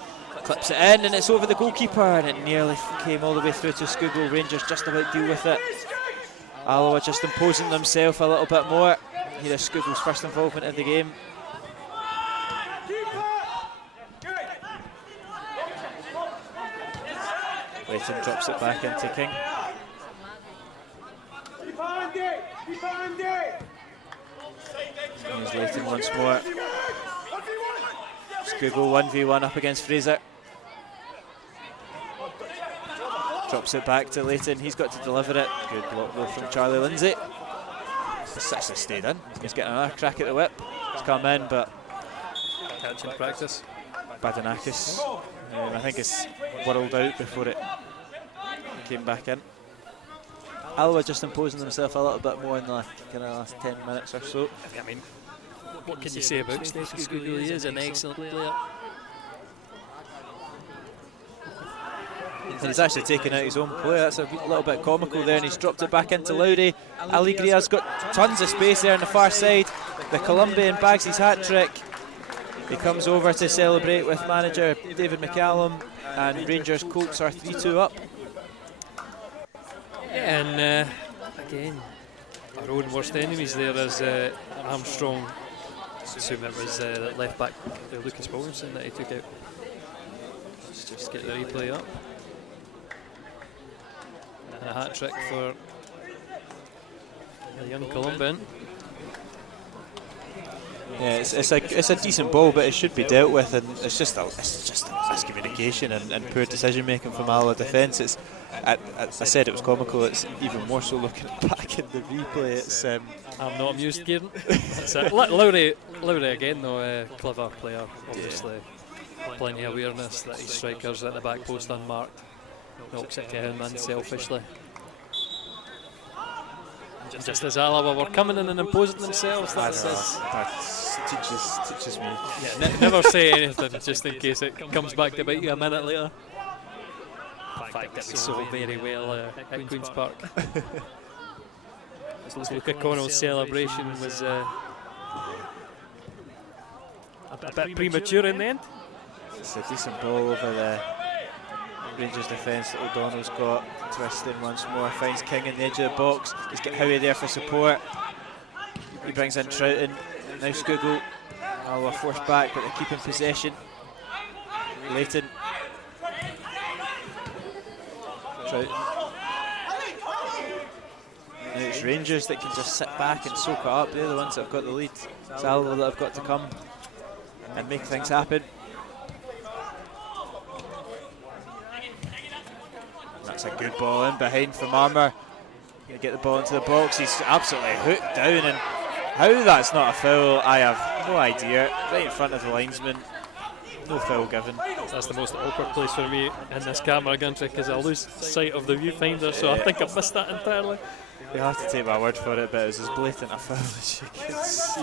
Clips it in and it's over the goalkeeper, and it nearly came all the way through to Skugel. Rangers just about deal with it. Alloa just imposing themselves a little bit more. Here is Skugel's first involvement in the game. Leighton drops it back into King. Here's Leighton once more. Skugel 1v1 up against Fraser. Drops it back to Leighton. He's got to deliver it. Good block though from Charlie Lindsay. It's actually stayed in. He's getting another crack at the whip. It's come in, but Catching practice. Badinakis, I think it's whirled out before it came back in. Alloa just imposing themselves a little bit more in the kind of last 10 minutes or so. I mean, what can you say about Stephen Skugel? He is an excellent player. And he's actually taken out his own player. That's a little bit comical there, and he's dropped it back into Lowry. Alegria's got tons of space there on the far side. The Colombian bags his hat-trick. He comes over to celebrate with manager David McCallum, and Rangers Colts are 3-2 up. Yeah, and again, our own worst enemies there is Armstrong. I assume it was that left back Lucas Williamson that he took out. Let's just get the replay up. And a hat trick for the young Colombian. Yeah, it's a decent ball, but it should be dealt with, and it's just a miscommunication and poor decision making from Alloa defence. I said it was comical. It's even more so looking back in the replay. It's I'm not amused, Kieran. That's it. Lowry again though, clever player, obviously. Yeah. Plenty of awareness that his strikers at the back post unmarked. Knocks it to him unselfishly. Just as Alloa were coming in and imposing themselves, that teaches me. Yeah, never say anything just in case it comes back to bite you a minute later. In fact, it was so very well at Queen's Park. Luke O'Connell's celebration was a bit premature in the end. It's a decent ball over the Rangers defence that O'Donnell's got. Twisting once more, finds King in the edge of the box. He's got Howie there for support. He brings in Troughton. Now Skugel. Alloa forced back, but they're keeping possession. Leighton. Troughton. Now it's Rangers that can just sit back and soak it up. They're the ones that have got the lead. It's Alloa that have got to come and make things happen. That's a good ball in behind from Armour. Gonna get the ball into the box. He's absolutely hooked down, and how that's not a foul, I have no idea. Right in front of the linesman, no foul given. That's the most awkward place for me in this camera country because I lose sight of the viewfinder, so I think I've missed that entirely. You'll have to take my word for it, but it was as blatant a foul as you can see.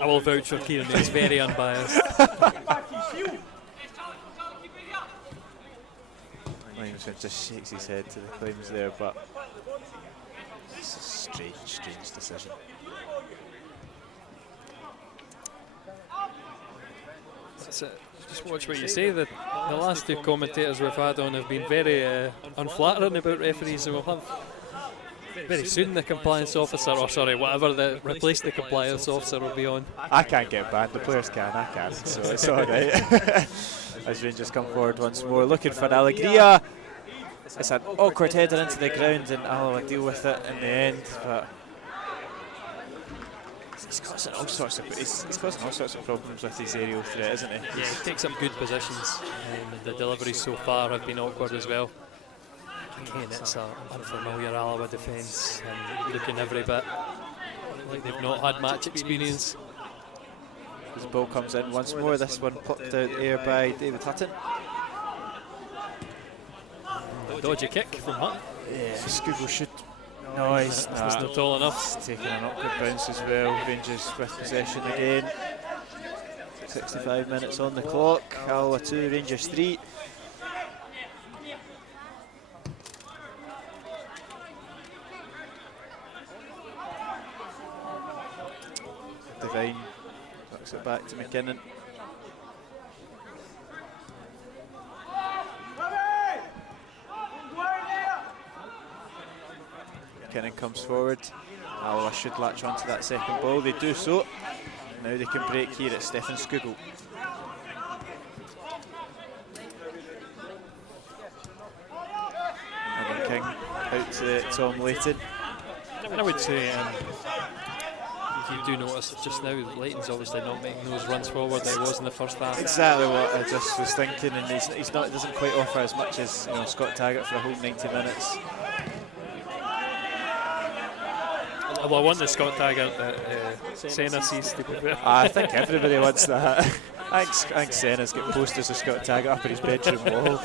I will vouch for Kieran, he's very unbiased. Linesman just shakes his head to the claims there, but it's a strange decision. That's it. Just watch what you say. The last two commentators we've had on have been very unflattering about referees, and we'll have very soon the compliance officer, or sorry, whatever that replaced the compliance officer will be on. I can't get banned, the players can, I can't, so it's alright. As Rangers come forward once more, looking for Alegria. It's an awkward header into the ground, and Alloa deal with it in the end, but he's causing all sorts of problems with his aerial threat, isn't he? Yeah, he takes up good positions, and the deliveries so far have been awkward as well. Again, it's an unfamiliar Alloa defence, and looking every bit like they've not had match experience. This ball comes in once more, this one popped out air by David Hutton. Dodgy kick from Hutton. Yeah, Skugel should. No, he's not tall enough. He's taking an awkward bounce as well. Rangers with possession again. 65 minutes on the clock. Alloa 2, Rangers 3. Devine knocks it back to McKinnon. McKinnon comes forward. Alloa should latch onto that second ball. They do so. Now they can break here. It's Stefan Skugel. King out to Tom Layton. And I would say you do notice just now Leighton's obviously not making those runs forward that he was in the first half. Exactly what I just was thinking, and he's not, doesn't quite offer as much as, you know, Scott Taggart for a whole 90 minutes. Well, I want the Scott Taggart that Senna sees, to be fair. I think everybody wants that. I think Senna's got posters of Scott Taggart up in his bedroom wall.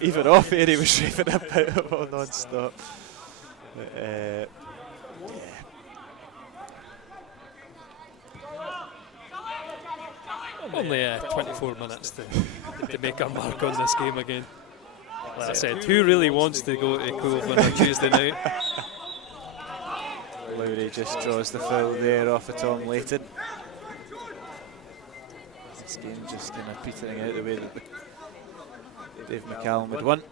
Even off air, he was raving about it all non-stop. Yeah. Only 24 minutes to make a mark on this game again. Like I said, who really wants to go to Coolman on Tuesday night? Lowry just draws the foul there off of Tom Layton. This game just kind of petering out the way that Dave McCallum would want.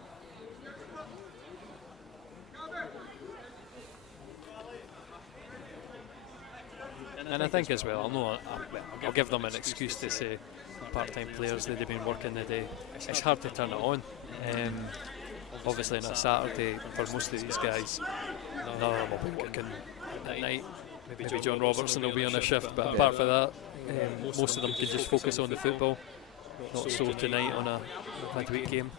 And I think as well, I'll give them an excuse to say part-time players, they've been working the day. It's hard to turn it on. Obviously on a Saturday for most of these guys, none of them will be working at night. Maybe John Robertson will be on a shift, but apart from that, most of them can just focus on the football. Not so tonight on a midweek game.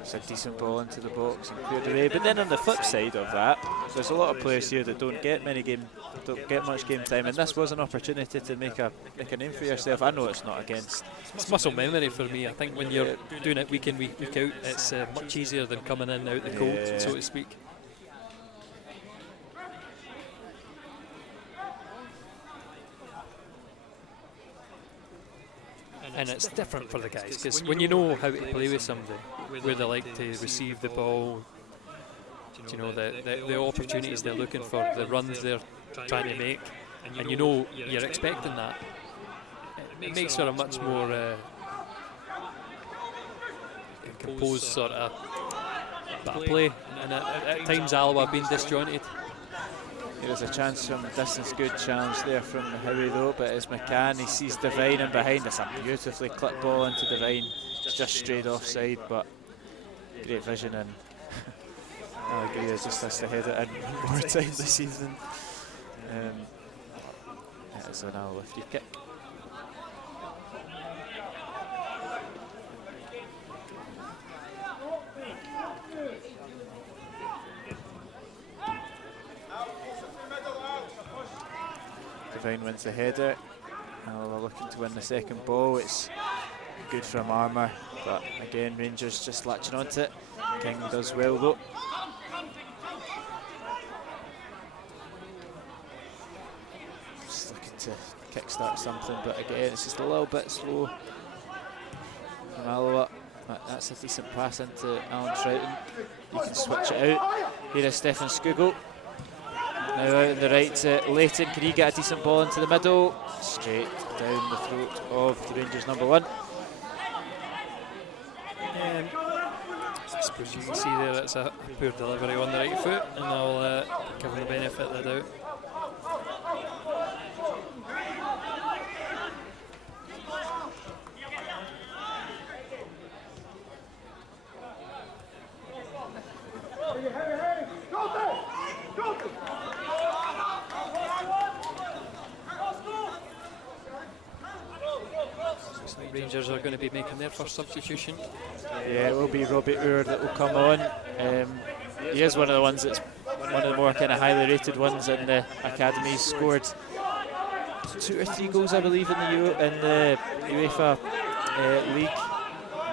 It's a decent ball into the box and cleared away. But then on the flip side of that, there's a lot of players here that don't get much game time, and this was an opportunity to make a name for yourself. I know it's not against. It's muscle memory for me. I think when you're doing it week in, week out, it's much easier than coming in out the cold, so to speak. And it's different for the guys, because when you know how to play with somebody, where they like to receive the ball, you know, the opportunities they're looking for, the runs they're trying to make, and you know you're expecting that, it makes for a much more composed sort of play. And at times Alloa have been disjointed. There's a chance from distance, good challenge there from Howie though, but it's McCann, he sees Devine in behind. It's a beautifully clipped ball into Devine, just straight offside, but great vision, and Allegria just has to head it in one more time this season. It's an Alloa free kick. Devine wins the header. Alloa looking to win the second ball. It's good from Armour, but again Rangers just latching onto it. King does well though. Just looking to kickstart something, but again it's just a little bit slow from Alloa. That's a decent pass into Alan Troughton. You can switch it out. Here is Stefan Skugel. Now out on the right to Layton. Can he get a decent ball into the middle? Straight down the throat of the Rangers number one. I suppose you can see there it's a poor delivery on the right foot, and I'll give him the benefit of the doubt. Rangers are going to be making their first substitution. Yeah, it will be Robbie Orr that will come on. He is one of the ones that's one of the more kind of highly rated ones in the academy. He's scored 2 or 3 goals, I believe, in the UEFA league,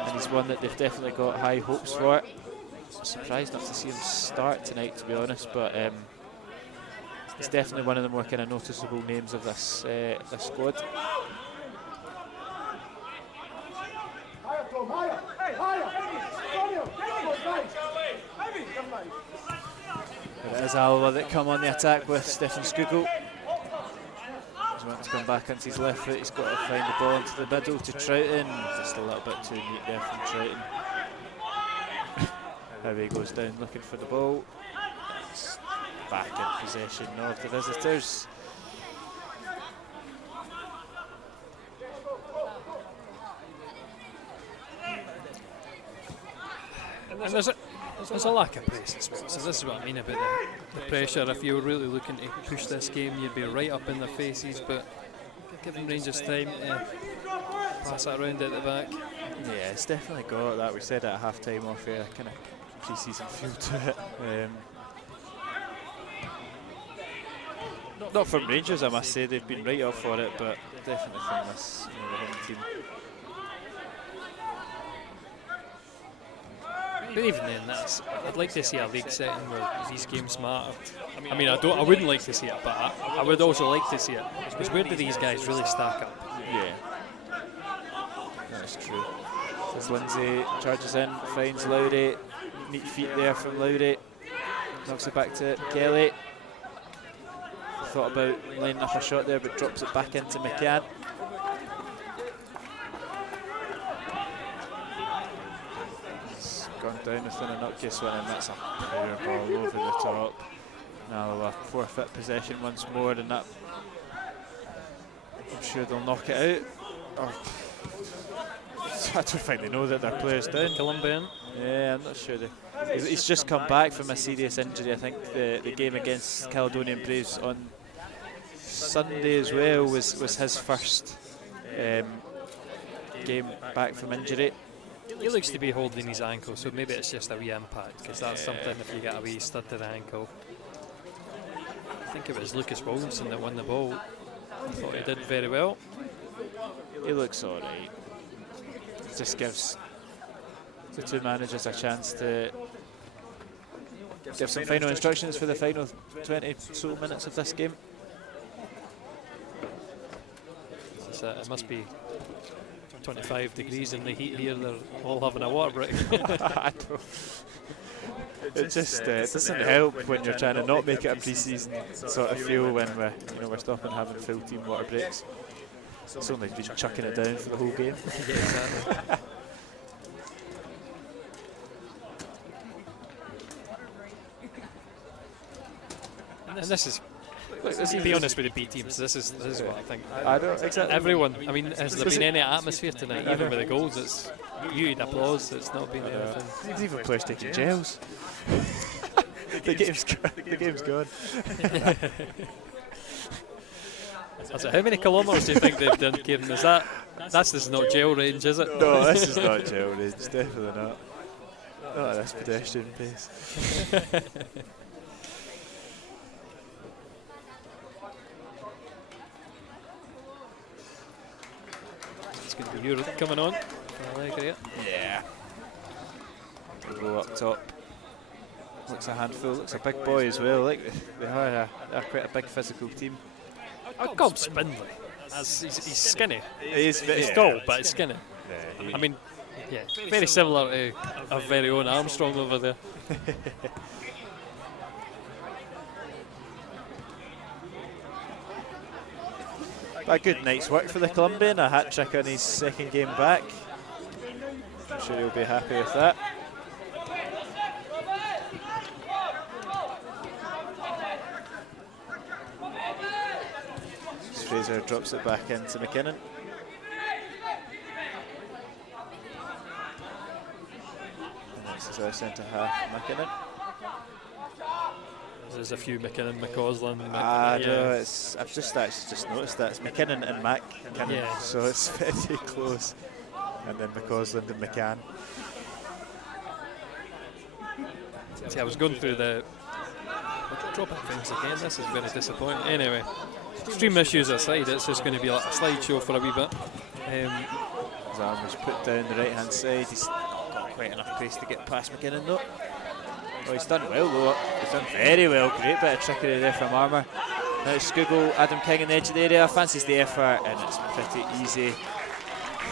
and he's one that they've definitely got high hopes for. I'm surprised not to see him start tonight, to be honest, but he's definitely one of the more kind of noticeable names of this squad. It is Alloa that come on the attack with Stefan Skugel. He's wanting to come back onto his left foot. He's got to find the ball into the middle to Troughton. Just a little bit too neat there from Troughton. How he goes down looking for the ball. It's back in possession of the visitors. And there's a lack of pace as well. So this is what I mean about the pressure. If you were really looking to push this game, you'd be right up in their faces. But giving Rangers time to pass it around at the back. Yeah, it's definitely got that. We said it at half time off here, kind of pre-season feel to it. Not from Rangers, I must say, they've been right up for it, but definitely from this, the home team. But even then, I'd like to see a league setting where these games matter. I mean, I wouldn't like to see it, but I would also like to see it. Because where do these guys really stack up? Yeah, that's true. As Lindsay charges in, finds Lowry, neat feet there from Lowry, knocks it back to Kelly. Thought about lining up a shot there, but drops it back into McCann. He's gone down within a nutcase one, and that's a power ball over the top. Alloa forfeit possession once more, and that, I'm sure they'll knock it out. Oh. I don't think they know that their player's down. Columbian. Yeah, I'm not sure. He's just come back from a serious injury. I think the game against Caledonian Braves on Sunday as well was his first game back from injury. He looks to be holding his ankle, so maybe it's just a wee impact, because that's something if you get a wee stud to the ankle. I think it was Lucas Williamson that won the ball. I thought he did very well. He looks alright. It just gives the two managers a chance to give some final instructions for the final 20 so minutes of this game. It must be 25 degrees in the heat here. They're all having a water break. It just doesn't help when you're trying to not make it a pre-season sort of feel when we're stopping having full team water breaks. It's only been chucking it down for the whole game. Yeah, exactly. And this is, let's be honest with the B teams. This is what I think. I don't exactly. Everyone. I mean, has there been any atmosphere tonight? Even with the goals, it's muted applause. It's not been anything. There's even players taking gels. the game's gone. So how many kilometres do you think they've done, Kieran? This is not gel range, is it? No, this is not gel range. Definitely not. Not at this pedestrian pace. It's going to be Europe coming on. Yeah. Go up top. Looks a handful. Looks a big boy as well. Like they are quite a big physical team. I'd call him spindly. He's skinny. He's tall, but he's skinny. Yeah, I mean, yeah, very similar to our very own Armstrong over there. A good night's work for the Colombian. A hat trick on his second game back. I'm sure he'll be happy with that. Fraser drops it back into McKinnon. And this is our centre half, McKinnon. There's a few McKinnon, McCausland. No, I've just actually just noticed that it's McKinnon and McKinnon, yeah. So it's very close. And then McCausland and McCann. See, I was going through the dropping things again. This is very disappointing. Anyway, stream issues aside, it's just going to be like a slideshow for a wee bit. His arm was put down the right hand side. He's got quite enough pace to get past McKinnon though. Oh, he's done well though. He's done very well. Great bit of trickery there from Armour. Now it's Scoogle, Adam King in the edge of the area. Fancies the effort, and it's pretty easy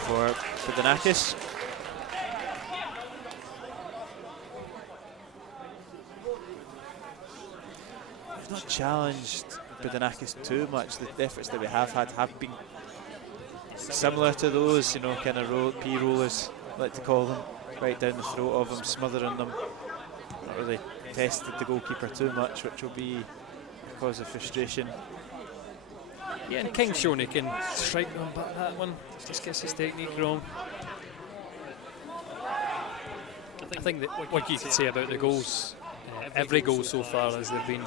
for Budanakis. We've not challenged Budanakis too much. The efforts that we have had have been similar to those, kind of P-rollers, I like to call them, right down the throat of them, smothering them. Not really tested the goalkeeper too much, which will be a cause of frustration. Yeah, and King's shown he can strike them, but that one just gets his technique wrong. I think that what you could say about the goals, every goal so far, is they've been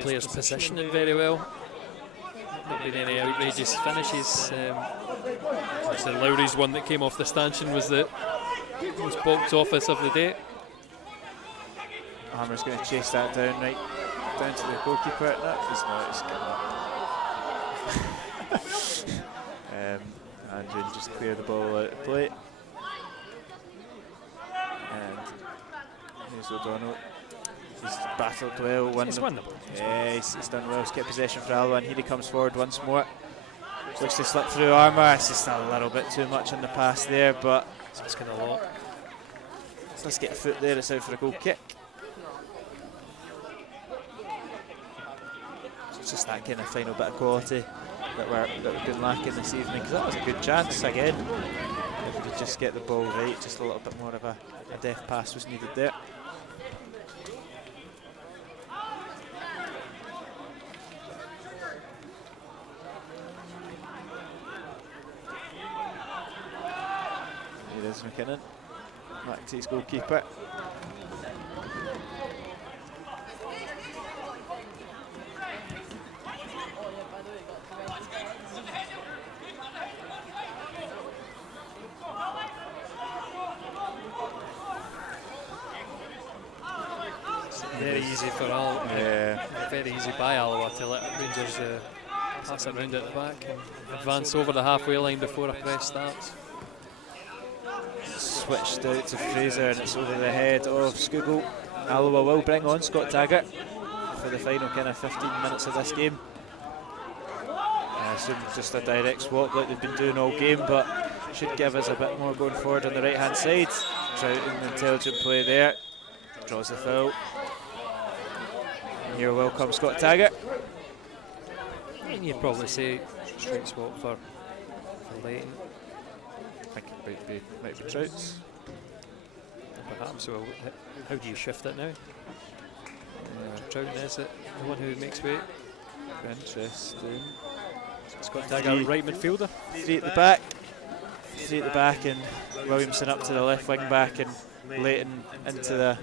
players positioning very well. Not been any outrageous finishes. Obviously Lowry's one that came off the stanchion was the most box office of the day. Hammer's going to chase that down right down to the goalkeeper. That is not his Andrew just clear the ball out of play. And here's O'Donnell. He's battled well. He's won the ball. Yeah, he's done well. He's kept possession for Alloa, and here he comes forward once more. Looks to slip through Armour. It's just a little bit too much in the pass there, but it's asking a lot. So let's get a foot there. It's out for a goal kick. So it's just that kind of final bit of quality that we've been lacking this evening, because that was a good chance again. If we could just get the ball right, just a little bit more of a deft pass was needed there. Here is McKinnon, back to his goalkeeper. Very easy for Alloa. Yeah. Very easy by Alloa to let Rangers pass it round at the back and advance over the halfway line before a press starts. Switched out to Fraser, and it's over the head of Skugel. Alloa will bring on Scott Taggart for the final kind of 15 minutes of this game. I assume just a direct swap like they've been doing all game, but should give us a bit more going forward on the right hand side. Troughton, intelligent play there, draws the foul. And here will come Scott Taggart. And you'd probably say straight swap for Leighton. I think it might be Trouts. Perhaps. Well, how do you shift it now? Troughton is it the one who makes weight? Interesting. Scott Taggart, right midfielder. Three at the back, and Williamson up to the left wing back, and Leighton into a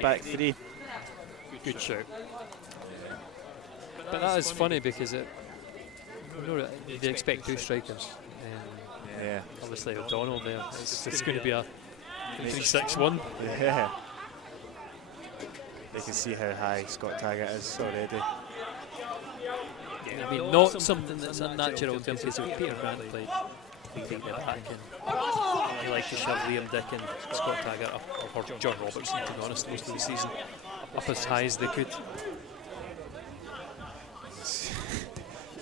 back three. Good shout. But that is funny because they expect two strikers. Yeah. Obviously O'Donnell there. It's going to be a 3-6-1. Yeah. You can see how high Scott Taggart is already. I mean, not something that's unnatural in terms of Peter Grant played. He take the back and he liked to shove Liam Dick and Scott Taggart up, or John Robertson, to be honest, most of the season, up as high as they could.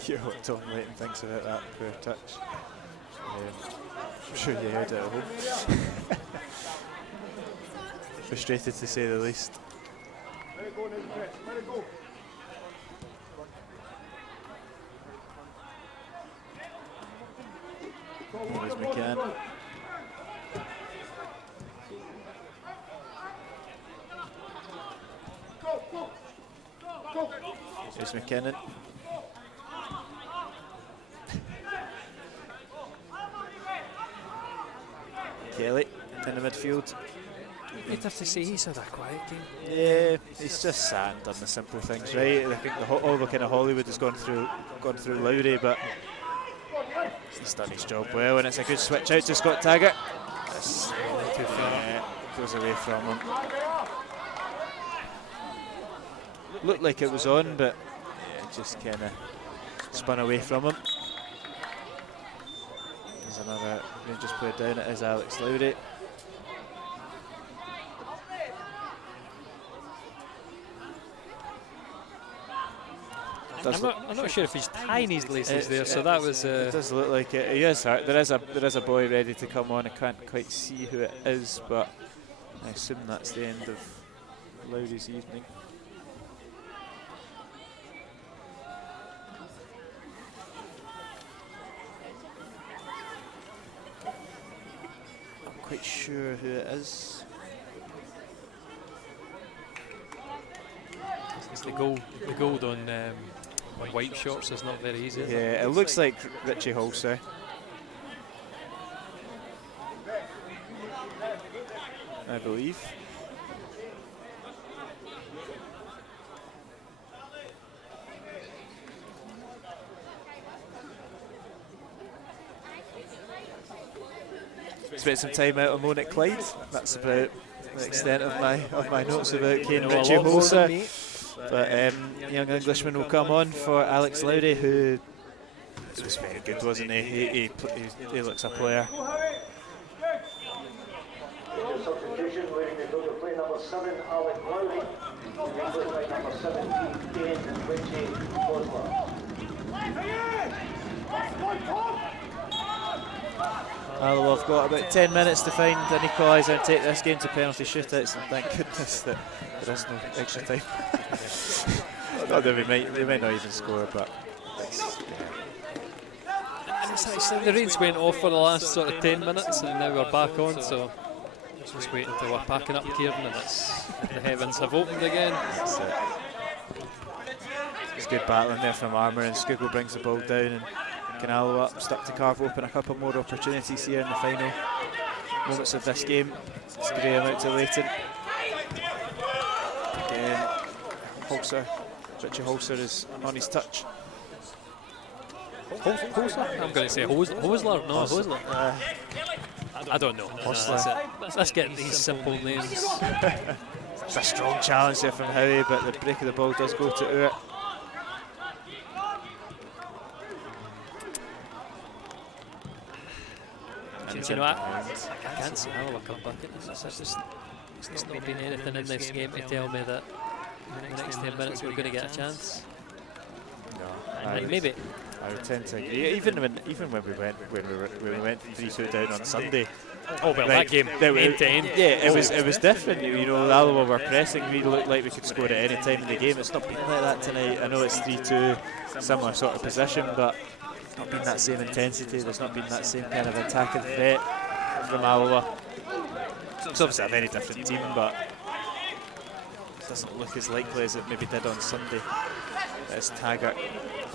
You know what Tom Leighton thinks about that poor touch. I'm sure you heard it at home. Frustrated to say the least. Here's McCann. Here's McKinnon. Kelly in the midfield. You'd have to say he's had a quiet game. Yeah, he's just sat and done the simple things right. I think all the kind of Hollywood has gone through Lowry, but he's done his job well, and it's a good switch out to Scott Taggart. That's too far. Goes away from him. Looked like it was on, but yeah, just kind of spun away from him. There's another Rangers player down. It is Alex Lowry. I'm not sure if he's tying his laces there, so that was. It does look like it. He is hurt. There is a boy ready to come on. I can't quite see who it is, but I assume that's the end of Lowry's evening. I'm quite sure who it is. It's the gold on white shorts is not very easy. Yeah, it looks like Richie Holser. I believe. Spent some time out on loan at Clyde. That's about the extent of my notes about Kane Richie Holzer. But young Englishman will come on for Alex Lowry, who was very good, wasn't he? He looks a player. Substitution, leaving the door to play number 7, Alex Lowry. Replaced by number 17, Kane Richie Holzer. Alloa have got about 10 minutes to find an equaliser and take this game to penalty shootouts, and thank goodness that there is no extra time. Not that they might not even score, but the rains went off for the last sort of 10 minutes, and now we're back on, so just wait until we're packing up, Kieran, and the heavens have opened again. That's it. It's good battling there from Armour, and Skugel brings the ball down, and Alloa up, stuck to carve open a couple more opportunities here in the final moments of this game. It's Graham out to Leighton. Again, Richie Holzer is on his touch. Hosler? I'm going to say Hosler. No, Hosler. I don't know. Let's get these simple names. It's a strong challenge there from Howie, but the break of the ball does go to Urt. You know what? I can't see Alloa come back at this. It's not been anything in this game to tell me that in the next 10 minutes we're going to get a chance. No, maybe. I would tend to agree. Even when we went 3-2 down on Sunday. Oh well, that game end to end. Yeah, it was different. You know, Alloa were pressing. We looked like we could score at any time in the game. It's not been like that tonight. I know it's 3-2, similar sort of position, but it's not been that same intensity. There's not been that same kind of attacking threat from Alloa. It's obviously a very different team, but it doesn't look as likely as it maybe did on Sunday. As Taggart,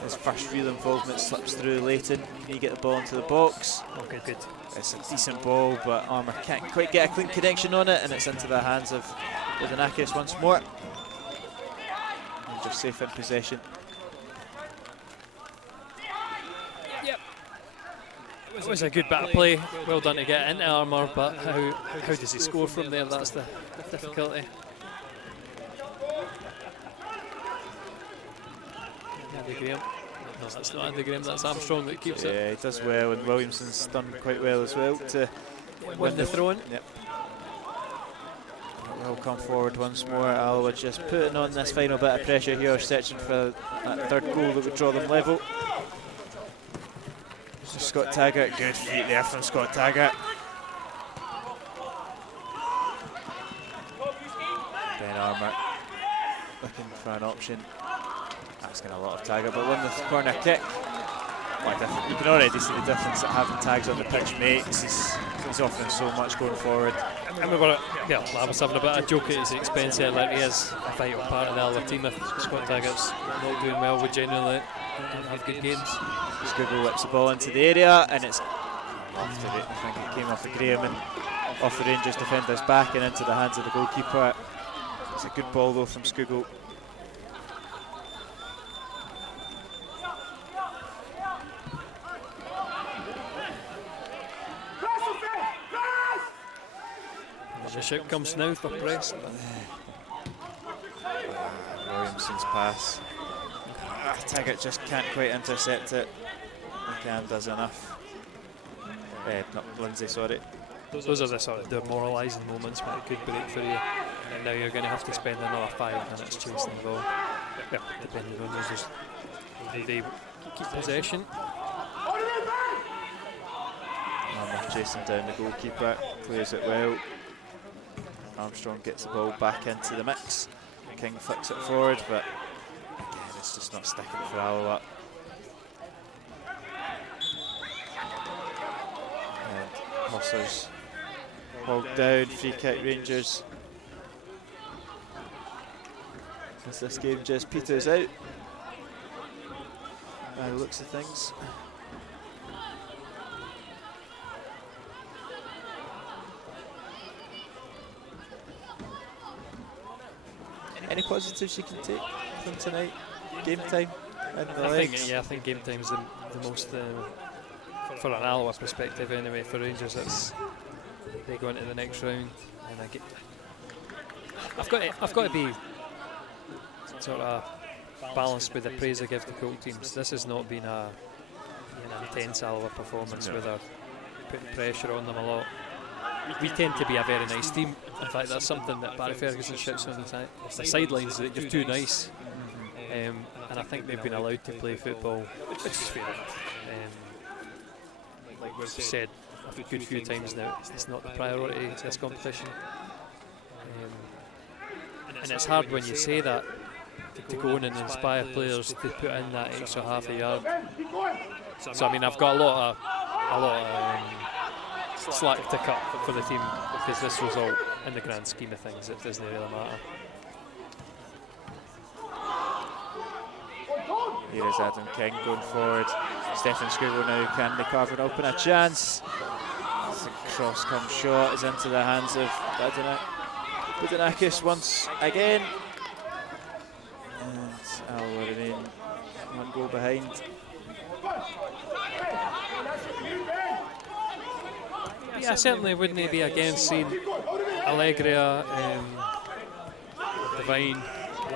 his first real involvement, slips through Leighton. Can he get the ball into the box? Oh, good. It's a decent ball, but Armour can't quite get a clean connection on it, and it's into the hands of Giannakis once more. Rangers safe in possession. Yep. It was a good bit of play. Well done to get into Armour, but how does he score from there? That's the difficulty. Andy Graham. No, that's not Andy Graham, that's Armstrong that keeps it. Yeah, he does well, and Williamson's done quite well as well to win the throw-in. Yep. Will come forward once more. Alloa just putting on this final bit of pressure here, searching for that third goal that would draw them level. So Scott Taggart, good feet there from Scott Taggart. Ben Armour looking for an option. Asking a lot of Taggart, but won the corner kick. You can already see the difference that having tags on the pitch makes. He's offering so much going forward. I was having a bit of a joke at his expense here, like he is a vital part of the Alloa team. If Scott Taggart's not doing well, we generally don't have good games. Skugel whips the ball into the area, and it's after it. I think it came off of Graham and off the Rangers defender's back and into the hands of the goalkeeper. It's a good ball though from Skugel. The shout comes now for press. Williamson's pass. Taggart just can't quite intercept it. McCann does enough. Not Lindsay, sorry. Those are the sort of demoralising moments when it could break for you. And now you're going to have to spend another 5 minutes chasing the ball. Well, depending on users. They keep possession. Chasing down the goalkeeper, clears it well. Armstrong gets the ball back into the mix. King flicks it forward, but again, it's just not sticking for Alloa. And Hossers hauled down, free kick Rangers. As this game just peters out, by the looks of things. Any positives you can take from tonight? Game time? And the I legs? think game time's the most, for an Alloa perspective anyway, for Rangers, they go into the next round, and I've got to be sort of balanced with the praise I give to coach teams. This has not been an intense Alloa performance where they're putting pressure on them a lot. We tend to be a very nice team. In fact, that's something that Barry Ferguson shouts on the sidelines, that you're too nice. And I think they've been allowed to play football, which is fair enough. Like we've said a good few times now, it's not the priority, it's this competition. And it's hard when you say that, to go in and inspire players to put in that extra half a yard. So I mean, I've got a lot of slack to cut for the team, because this result, in the grand scheme of things, it doesn't really matter. Here is Adam King going forward. Stefan Scribble now, can they carve it open a chance? As the cross come short, is into the hands of Budinakis once again. And Alloa remain one goal behind. Yeah, certainly wouldn't be against seeing Allegria, Devine,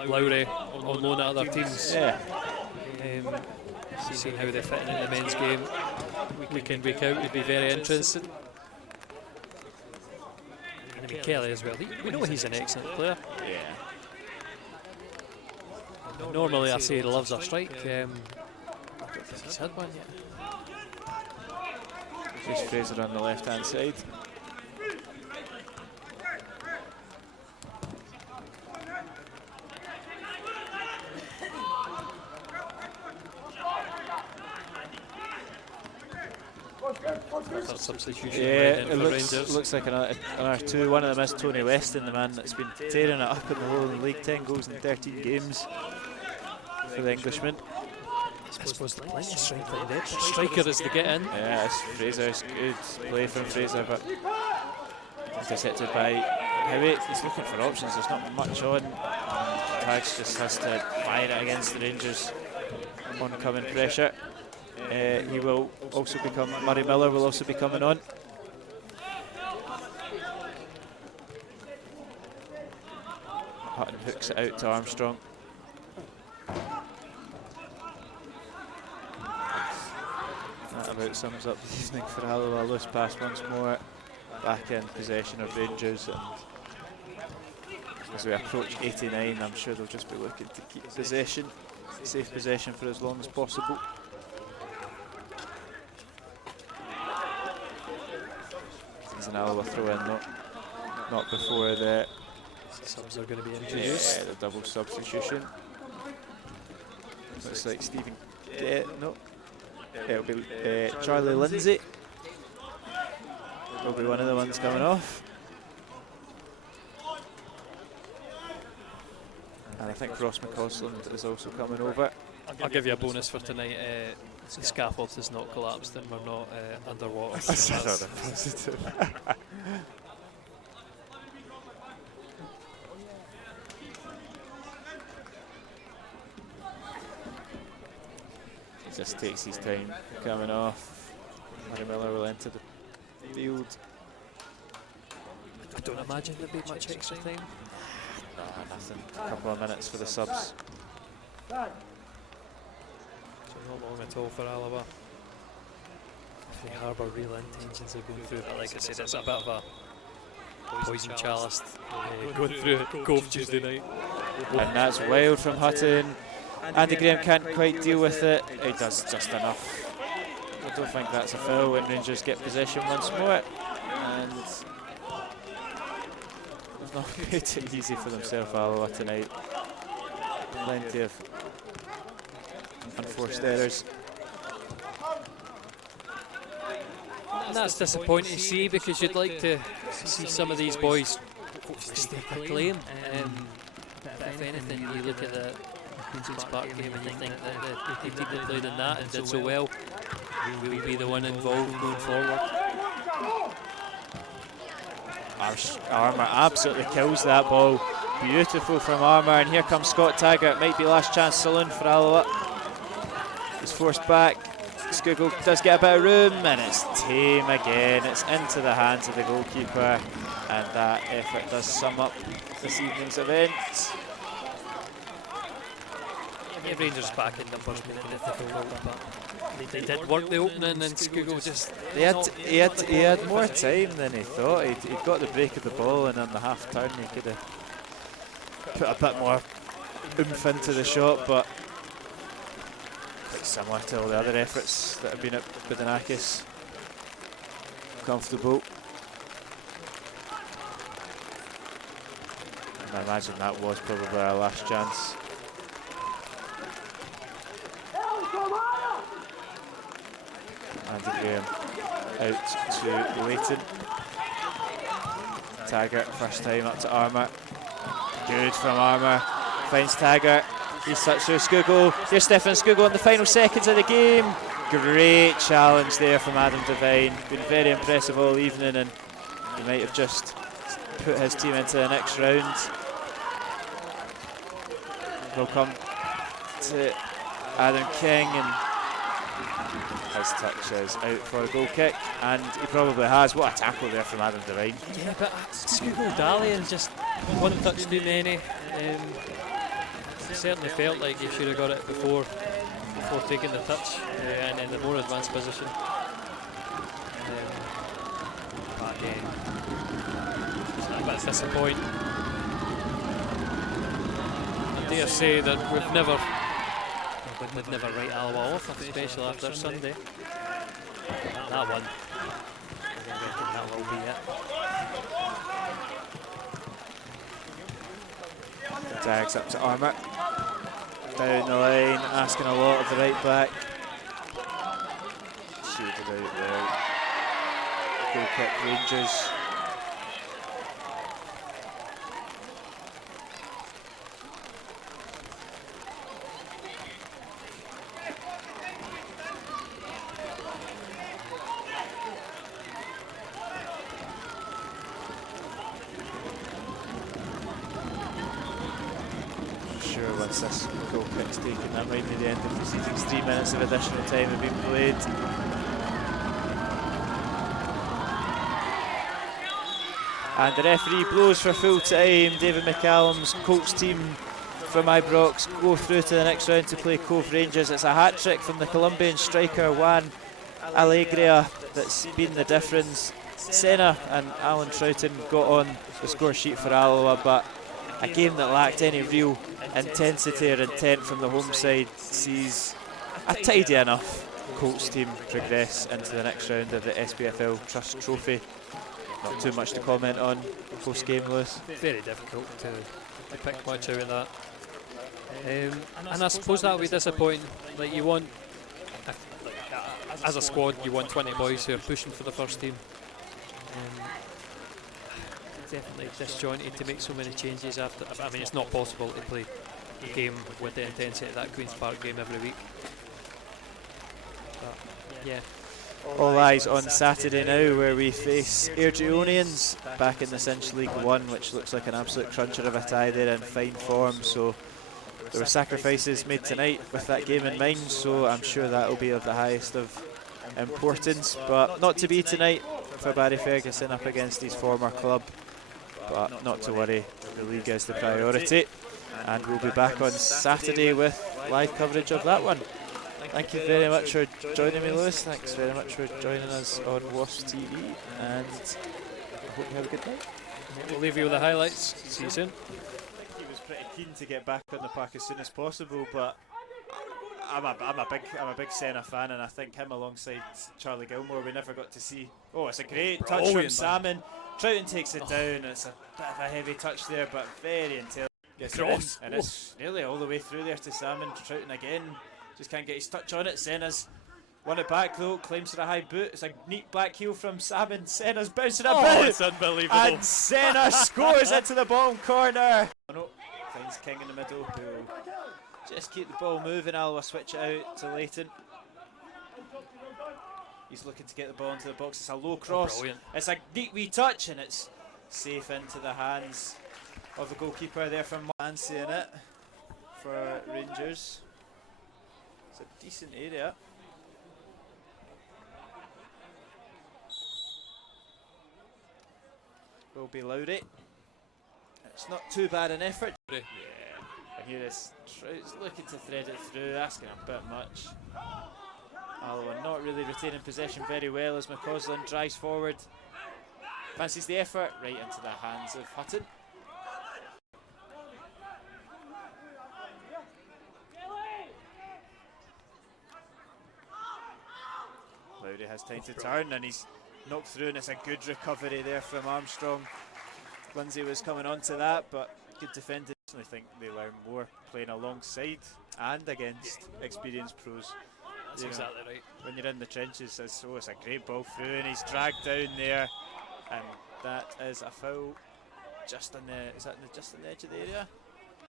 Lowry on loan at other teams. Yeah. Seeing how they fit in the men's game week in, week out would be very interesting. And I mean, Kelly as well. We know he's an excellent player. Yeah. Normally I say he loves a strike. I don't think he's had one yet. Just Fraser on the left hand side. Substitution. Yeah, it looks like another two. One of them is Tony Weston, the man that's been tearing it up in the Lowland League. 10 goals in 13 games for the Englishman. I suppose the plenty of strength in there. Striker is the get in. Yeah, Fraser's good play from Fraser, but intercepted by Howitt. He's looking for options, there's not much on. Tags just has to fire it against the Rangers' oncoming pressure. He will also become, Murray Miller will also be coming on. Hutton hooks it out to Armstrong. That about sums up the evening for Alloa. Loose pass once more, back in possession of Rangers, and as we approach 89, I'm sure they'll just be looking to keep possession, safe possession for as long as possible. It's an Alloa throw in, not before the subs are going to be introduced. Yeah, the double substitution. Looks like Stephen. No. It'll be Charlie Lindsay. Will be one of the ones coming off. And I think Ross McCausland is also coming over. I'll give you a bonus for tonight. The scaffold has not collapsed and we're not underwater. That's another positive. He just takes his time coming off. Murray Miller will enter the field. I don't imagine there'll be much extra time. Nah, nothing. A couple of minutes for the subs. So not long at all for Alloa. If they harbour real intentions of going through it, but like I said, it's a bit of a poison chalice going through it. Cove Tuesday night. And that's wild from Hutton. Andy Graham can't quite deal with it. He does just enough. I don't think that's a foul when Rangers get possession once more. And they've not made it easy for themselves, Alloa, tonight. Plenty of unforced errors. And that's disappointing to see, because you'd like to see some of these boys stake a claim. But if anything, you look at the Queen's Park game and you think that the team that played in that and did so well will be the one involved going forward. Armour absolutely kills that ball. Beautiful from Armour, and here comes Scott Taggart. Might be last chance saloon for Alloa. He's forced back. Skugel does get a bit of room, and it's tame again. It's into the hands of the goalkeeper, and that effort does sum up this evening's event. Yeah, Rangers back in numbers made it difficult, but they did work the opening, and Skugel just... He had more time than he thought. He'd got the break of the ball, and on the half turn he could have put a bit more oomph into the shot, but quite similar to all the other efforts that have been at Budanakis. Comfortable. And I imagine that was probably our last chance. Andy Graham out to Leighton. Taggart first time up to Armour. Good from Armour. Finds Taggart. He's touched through Skugel. Here's Stefan Skugel in the final seconds of the game. Great challenge there from Adam Devine. Been very impressive all evening, and he might have just put his team into the next round. We'll come to Adam King, and his touch is out for a goal kick, and he probably has. What a tackle there from Adam Devine. Yeah, but Skugel dallying, just one touch too many. Certainly felt like he should have got it before taking the touch, and in the more advanced position. But it's a bit disappointing. I dare say that we'd never write Alloa off, especially after Sunday. That one, I reckon that will be it. Dags up to Armour. Down the line, asking a lot of the right back. Shaded out there. Goal kick Rangers. Once this goal kick's taken, that might be the end of the proceedings. 3 minutes of additional time have been played. And the referee blows for full time. David McCallum's Colts team from Ibrox go through to the next round to play Cove Rangers. It's a hat-trick from the Colombian striker Juan Alegria that's been the difference. Senna and Alan Troughton got on the score sheet for Alloa, but a game that lacked any real intensity or intent from the home side sees a tidy enough Colts team progress into the next round of the SPFL Trust Trophy. Not too much to comment on post-game, Lewis. Very difficult to pick much out of that. And I suppose that would be disappointing. Like, you want, as a squad, you want 20 boys who are pushing for the first team. Definitely disjointed to make so many changes after. I mean, it's not possible to play a game with the intensity of that Queen's Park game every week. But yeah. All eyes on Saturday now, where we face Airdrieonians back in the Cinch League 1, which looks like an absolute cruncher of a tie. They're in fine form, so there were sacrifices made tonight with that game in mind, so I'm sure that will be of the highest of importance, but not to be tonight for Barry Ferguson up against his former club. But not to worry, the league is the priority, and we'll be back on Saturday with live coverage of that one. Thank you very much for joining me, Lewis. Thanks very much for joining us on Wasps TV, and I hope you have a good night. We'll leave you with the highlights. See you soon. He was pretty keen to get back on the park as soon as possible, but I'm a big Senna fan, and I think him alongside Charlie Gilmore we never got to see. Oh, it's a great touch from Salmon. Troughton takes it down. It's a bit of a heavy touch there, but very intelligent. Gets it in, and it's nearly all the way through there to Salmon. Troughton again, just can't get his touch on it. Senna's won it back though, claims for a high boot. It's a neat back heel from Salmon. Senna's bouncing about. It's unbelievable. And Senna scores into the bottom corner. Finds King in the middle, who will just keep the ball moving. Alloa switch it out to Leighton. He's looking to get the ball into the box. It's a low cross. Brilliant. It's a neat wee touch, and it's safe into the hands of the goalkeeper there from Fancy in it for Rangers. It's a decent area. Will be Lowry. It's not too bad an effort. Yeah, and here is Trout's looking to thread it through, asking a bit much. Alloa not really retaining possession very well as McCausland drives forward. Fancies the effort, right into the hands of Hutton. Lowry has time to turn and he's knocked through, and it's a good recovery there from Armstrong. Lindsay was coming on to that, but good defending. I think they learn more playing alongside and against experienced pros. That's exactly right. When you're in the trenches, it's a great ball through, and he's dragged down there, and that is a foul just on the just on the edge of the area.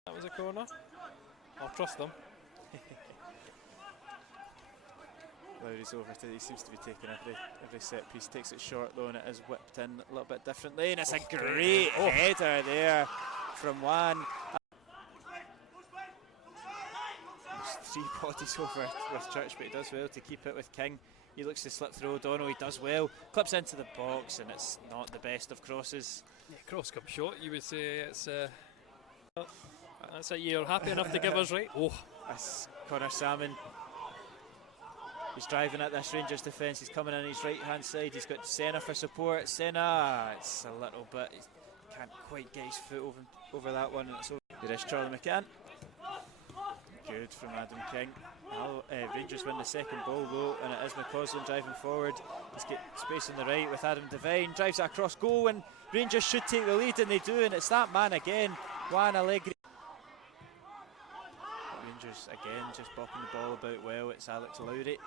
That was a corner. I'll trust them. Lowry's over to, he seems to be taking every set piece, takes it short though, and it is whipped in a little bit differently, and it's a great header there from Juan. There's 3 bodies over with Church, but he does well to keep it with King. He looks to slip through O'Donnell, he does well, clips into the box, and it's not the best of crosses. Yeah, cross comes short, you would say. It's that's it, you're happy enough to give us, right? Oh, that's Connor Salmon. He's driving at this Rangers defence. He's coming in his right hand side. He's got Senna for support. Senna, it's a little bit, he can't quite get his foot over that one. And it's over. There is Charlie McCann. Good from Adam King. Rangers win the second ball though, and it is McCausland driving forward. He's got space on the right with Adam Devine. Drives it across goal, and Rangers should take the lead, and they do. And it's that man again, Juan Allegri. Rangers again just bopping the ball about well. It's Alex Lowry.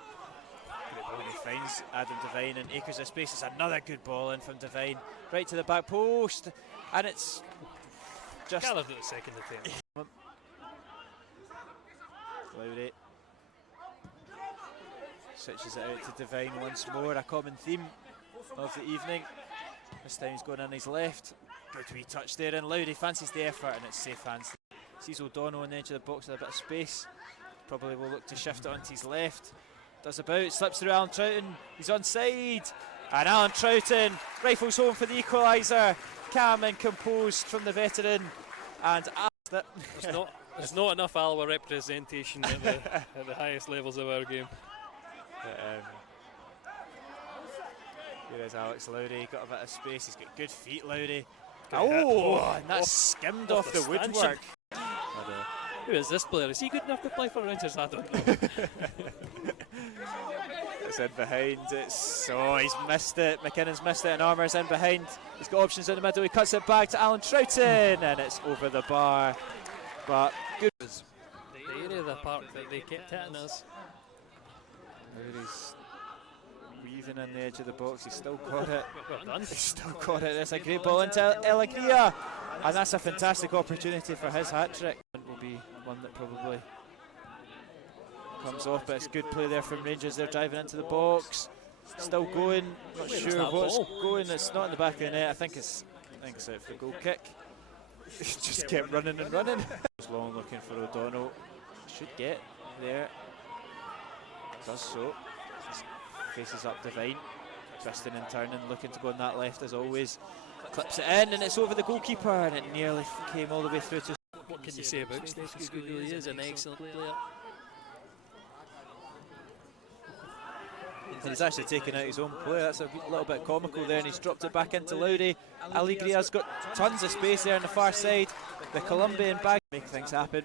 He finds Adam Devine and acres of space. It's another good ball in from Devine, right to the back post, and it's just Gallagher at the second attempt. Lowry switches it out to Devine once more, a common theme of the evening. This time he's going on his left. Good wee touch there, and Lowry fancies the effort, and it's safe hands. Sees O'Donnell on the edge of the box with a bit of space. Probably will look to shift it onto his left. Does about, slips through Alan Troughton. He's onside, and Alan Troughton rifles home for the equaliser. Calm and composed from the veteran, and there's not enough Alloa representation at the highest levels of our game. Here is Alex Lowry, got a bit of space, he's got good feet, Lowry. And that's skimmed off the woodwork. Who is this player? Is he good enough to play for Rangers? I don't know. It's in behind, he's missed it. McKinnon's missed it, and Armour's in behind. He's got options in the middle, he cuts it back to Alan Troughton, and it's over the bar. But good. The area of the park that they kept hitting us. He's weaving in the edge of the box, he's still got it. He's still got it. That's a great ball into Elegria, and that's a fantastic opportunity for his hat-trick. Will be one that probably comes off, but it's good play there from Rangers. They're driving into the box, still going, not sure what's going. It's not in the back of the net. I think it's out for a goal kick. Just kept running and running. Long looking for O'Donnell, should get there, does so. Faces up Devine, twisting and turning, looking to go on that left as always. Clips it in, and it's over the goalkeeper, and it nearly came all the way through to. What can you say about Stephen Scooggle? He is an excellent player. And he's actually taken out his own player. That's a little bit comical there, and he's dropped it back into Lowry. Alegria's got tons of space there on the far side. The Colombian bag make things happen.